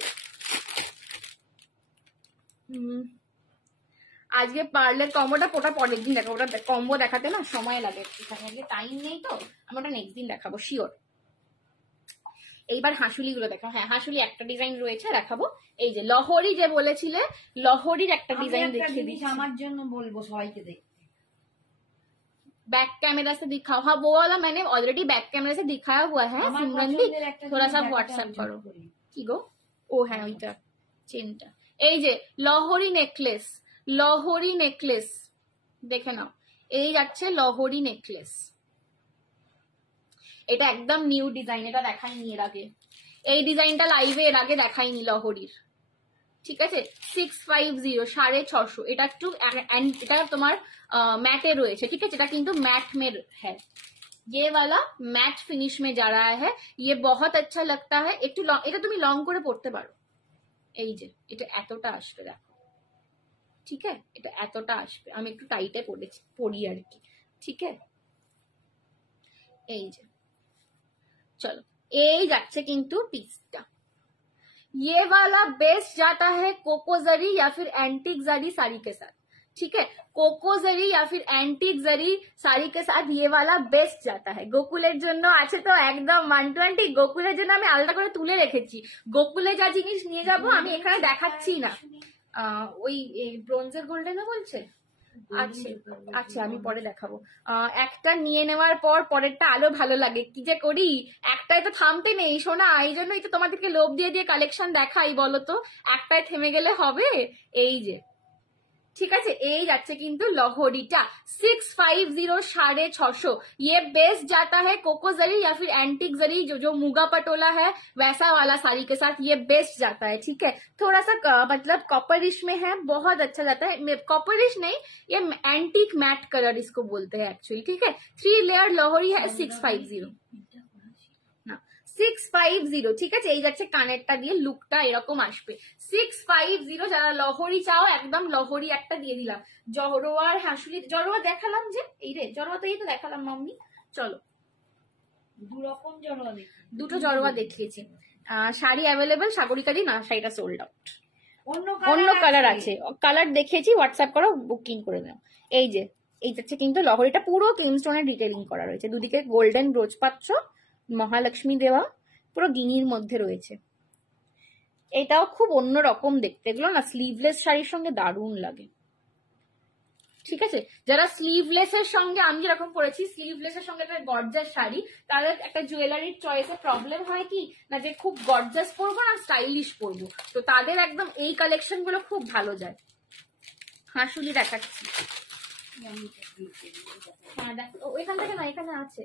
আজকে পার্লের কম্বোটা ওটা পরের দিন দেখাবো। ওটা কম্বো দেখাতে না সময় লাগে একটুখানি, আজকে টাইম নেই তো, আমি ওটা নেক্সট দিন দেখাবো শিওর। এইবার হাঁসুলি গুলো দেখো। হ্যাঁ হাঁসুলি একটা ডিজাইন রয়েছে, দেখাবো। এই যে লহরি যে বলেছিলে, লহরির একটা ডিজাইন দেখিয়ে দিচ্ছি। আমার জন্য বলবো সবাইকে দেখতে। बैक कैमरा से दिखा, हाँ वो वाला मैंने ऑलरेडी बैक कैमरा से दिखाया हुआ है। सिमरन दी थोड़ा सा व्हाट्सएप करो। की गो ও হ্যাঁ ওইটা চেনটা। এই যে লহরি নেকলেস, লহরি নেকলেস দেখে নাও, এই যাচ্ছে লহরি নেকলেস। এটা একদম নিউ ডিজাইন, এটা দেখাইনি এর আগে, এই ডিজাইনটা লাইভে এর আগে দেখাইনি লহরির, ঠিক আছে। 650 650, এটা একটু এটা তোমার मैटे রয়েছে, ঠিক আছে। এটা কিন্তু मैट में है, ये वाला मैट फिनिश में जा रहा है, ये बहुत अच्छा लगता है। একটু এটা তুমি লং করে পড়তে পারো। এই যে এটা এতটা আসবে দেখো, ঠিক আছে, এটা এতটা আসবে, আমি একটু টাইটে পড়ি আর কি, ঠিক আছে। এই যে চলো, এই যাচ্ছে কিন্তু পিসটা। ये वाला बेस्ट जाता है कोको जरी या फिर एंटीक जरी साड़ी के साथ, ठीक है। कोको जरी या फिर एंटीक जरी साड़ी के साथ ये वाला बेस्ट जाता है। গোকুলের জন্য আছে তো একদম 120, গোকুলের জন্য আমি আলাদা করে তুলে রেখেছি। গোকুলে যা জিনিস নিয়ে যাব আমি এখানে দেখাচ্ছি না। ওই ব্রোঞ্জের গোল্ডেনে বলছে, আচ্ছা আচ্ছা আমি পরে দেখাবো। একটা নিয়ে নেওয়ার পর পরেরটা আরো ভালো লাগে, কি যে করি, একটাই তো থামতে নেই সোনা, এই জন্যই তো তোমাদেরকে লোভ দিয়ে দিয়ে কালেকশন দেখাই, বলো তো একটাই থেমে গেলে হবে। এই যে ঠিক আছে, এই যাচ্ছে কিন্তু লহরিটা 650 650। ये बेस्ट जाता है कोको जरी या फिर एंटिक जरी, जो मुगा पटोला है वैसा वाला साड़ी के साथ ये बेस्ट जाता है, ठीक है। थोड़ा सा मतलब कॉपरिश में है, बहुत अच्छा जाता है। कॉपरिश नहीं, ये एंटिक मैट कलर इसको बोलते हैं एक्चुअली, ठीक है। 3 लेयर लहरी है 650, 650, ঠিক আছে। এই যাচ্ছে কানেরটা দিয়ে, লুকটা এরকম আসবে 650। যারা লহরি চাও একদম লহরি একটা দিয়ে দিলাম। জড়োয়ার হাসুলি, জড়োয়া দেখালাম যে, এই রে জড়োয়া তো এই তো দেখালাম মাম্মি। চলো দুটো জড়োয়া দেখিয়েছি। শাড়ি অ্যাভেলেবেল, সাগরিকারই না, শাড়িটা সোল্ড আউট। অন্য কালার আছে, কালার দেখিয়েছি, হোয়াটসঅ্যাপ করো, বুকিং করে নাও। এই যে এই যাচ্ছে কিন্তু লহরিটা, পুরো ক্রিমস্টোনের ডিটেইলিং করা রয়েছে, দুদিকে গোল্ডেন রোজ পাচ্ছ, মহালক্ষ্মী দেওয়া, পুরো গিনির মধ্যে রয়েছে। এটাও খুব অন্যরকম দেখতে, এগুলো না স্লিভলেস শাড়ির সঙ্গে দারুণ লাগে, ঠিক আছে। যারা স্লিভলেস এর সঙ্গে, আমি যেরকম পরেছি স্লিভলেস এর সঙ্গে একটা গর্জাস শাড়ি, তাদের একটা জুয়েলারির চয়েসে প্রবলেম হয় কি না, যে খুব গর্জাস পরবো না স্টাইলিশ পরবো, তো তাদের একদম এই কালেকশন গুলো খুব ভালো যায়। হাসুলি দেখাচ্ছি, হ্যাঁ ওইখান থেকে না, এখানে আছে,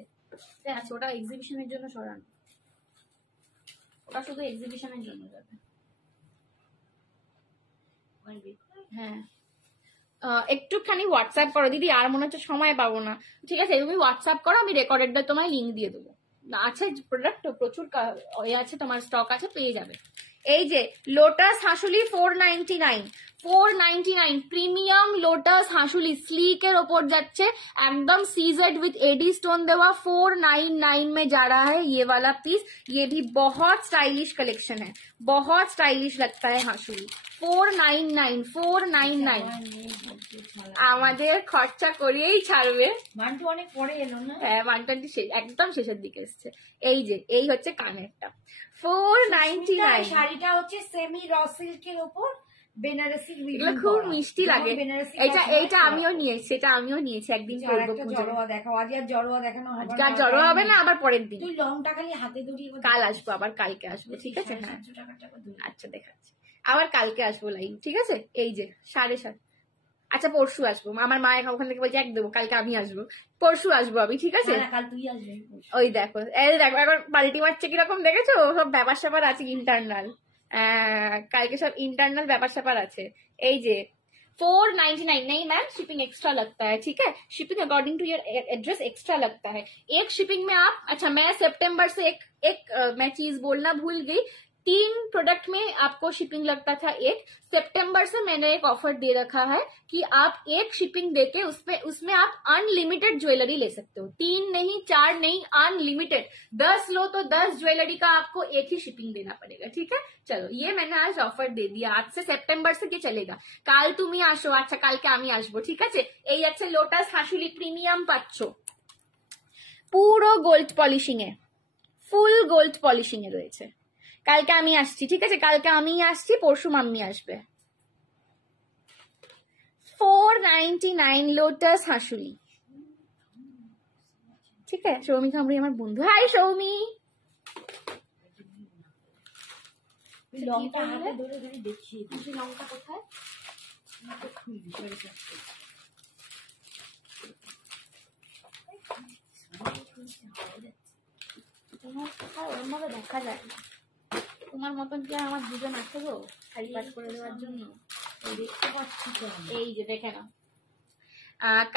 আচ্ছা ওটা এক্সিবিশনের জন্য সরানো, ওটা শুধু এক্সিবিশনের জন্য যাবে। হ্যাঁ একটুখানি হোয়াটসঅ্যাপ করো দিদি, আর মনে হচ্ছে সময় পাবো না, ঠিক আছে। তুমি হোয়াটসঅ্যাপ করো, আমি রেকর্ডেডটা তোমায় লিঙ্ক দিয়ে দেবো। আছে প্রোডাক্ট প্রচুর আছে, তোমার স্টক আছে, পেয়ে যাবে। এই যে লোটাস হাসুলি 499 প্রিমিয়াম লোটাস হাসুলি স্লিকের ওপর যাচ্ছে, একদম सीजेड विद एडी स्टोन देवा 499 में जा रहा है ये वाला पीस। ये भी बहुत स्टाइलिश कलेक्शन है, बहुत स्टाइलिश लगता है हासुली। 499 আমাদের খরচা করিয়েই ছাড়বে। 120 অনেক পরে এলো না, হ্যাঁ 120 একদম শেষের দিকে এসছে। এই যে এই হচ্ছে কানেরটা 499, শাড়িটা হচ্ছে সেমি র সিল্কের উপর বেনারসি, এগুলো খুব মিষ্টি লাগে। এইটা আমিও নিয়েছি, এটা আমিও নিয়েছি, একদিন পরবো। জড়োয়া দেখাও, আজ আর জড়োয়া দেখানো হবে না, জড়োয়া হবে না, আবার পরের দিন। তুই লংটা খালি হাতে ধরিয়ে কাল আসবো, আবার কালকে আসবো, ঠিক আছে। হ্যাঁ আচ্ছা দেখাচ্ছি, আবার কালকে আসবো লাইভ, ঠিক আছে। এই যে 7.5, আচ্ছা পরশু আসবো, আমার মা ওখান থেকে বলছে এক দেবো, কালকে আমি আসবো, পরশু আসবো আমি, ঠিক আছে। কাল তুই আসবি, ওই দেখো এই দেখো এখন পাল্টি মারছে কিরকম, দেখেছো, সব ব্যাপার স্যাপার আছে ইন্টারনাল, কালকে সব इंटरनल ব্যাপার স্যাপার আছে। এই যে 499 नहीं मैम, शिपिंग एक्स्ट्रा लगता है, ठीक है। Shipping according to your address extra लगता है। एक शिपिंग में आप, अच्छा मैं सितंबर से एक मैं चीज बोलना भूल गई, 3 प्रोडक्ट में आपको शिपिंग लगता था एक, सितंबर से मैंने एक ऑफर दे रखा है कि आप एक शिपिंग देके उसमें आप अनलिमिटेड ज्वेलरी ले सकते हो, 3 नहीं 4 नहीं, अनलिमिटेड। 10 लो तो 10 ज्वेलरी का आपको एक ही शिपिंग देना पड़ेगा, ठीक है। चलो ये मैंने आज ऑफर दे दिया, आज से सितंबर से ये चलेगा। काल तुम ही आसो, अच्छा कालके आमी आसबो, ठीक আছে। এই আছে লোটাস হাসুলি প্রিমিয়াম পাচ্ছ, পুরো গোল্ড পলিশিং এ, ফুল গোল্ড পলিশিং এ রয়েছে। কালকে আমি আসছি, ঠিক আছে, কালকে আমি আসছি, পরশু মাম্মি আসবে। 499 লোটাস হাসুলি, ঠিক আছে। সৌমি খামরি আমার বন্ধু, হাই সৌমি। লঙ্কা হাতে ধরে ধরে দেখিয়ে দিই। লঙ্কা কোথায়? খুলবি তোমার কোথায় ওরম ভাবে দেখা যায় না। তোমার মতন কি আর আমার দুজন আছে গো খালি কাজ করে দেওয়ার জন্য? দেখতে পাচ্ছি তো আমি। এই যে দেখে নাও,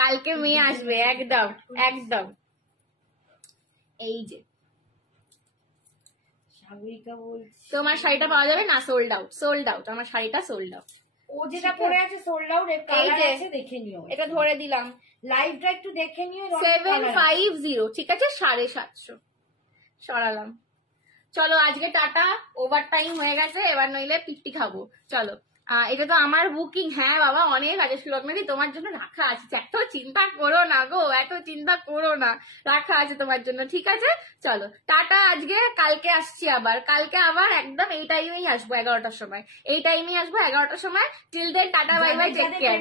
কালকে মেয়ে আসবে একদম একদম। এই যে সাগরিকা বলছি তোমার শাড়িটা পাওয়া যাবে না, সোল্ড আউট, সোল্ড আউট, আমার শাড়িটা সোল্ড আউট। ও যেটা পরে আছে সোল্ড আউট। এই কালার যে আছে দেখে নিও, এটা ধরে দিলাম লাইভটা একটু দেখে নিও। 750, ঠিক আছে 750 সরালাম। চলো আজকে টাটা, ওভার টাইম হয়ে গেছে, এবার নইলে পিঠি খাবো। চলো এটা তো আমার বুকিং, হ্যাঁ বাবা অনেক আছে, সুরগ্নদি তোমার জন্য রাখা আছে, এত চিন্তা করো না গো, এত চিন্তা করো না, রাখা আছে তোমার জন্য, ঠিক আছে। চলো টাটা আজকে, কালকে আসছি আবার, কালকে আবার একদম এই টাইমেই আসবো 11টার সময়, এই টাইমেই আসবো 11টার সময়। Till then tata, bye bye, take care.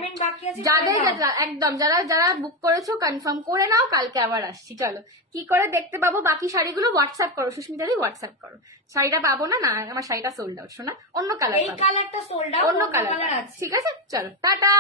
যাদের একদম যারা যারা বুক করেছো কনফার্ম করে নাও, কালকে আবার আসছি। চলো কি করে দেখতে পাবো বাকি শাড়িগুলো হোয়াটসঅ্যাপ করো, সুস্মিতা দি হোয়াটসঅ্যাপ করো। শাড়িটা পাবো না, না আমার শাড়িটা সোল্ড আউট, শোনা অন্য কালার, এই কালারটা সোল্ড আউট, অন্য কালার আছে, ঠিক আছে। চলো টাটা।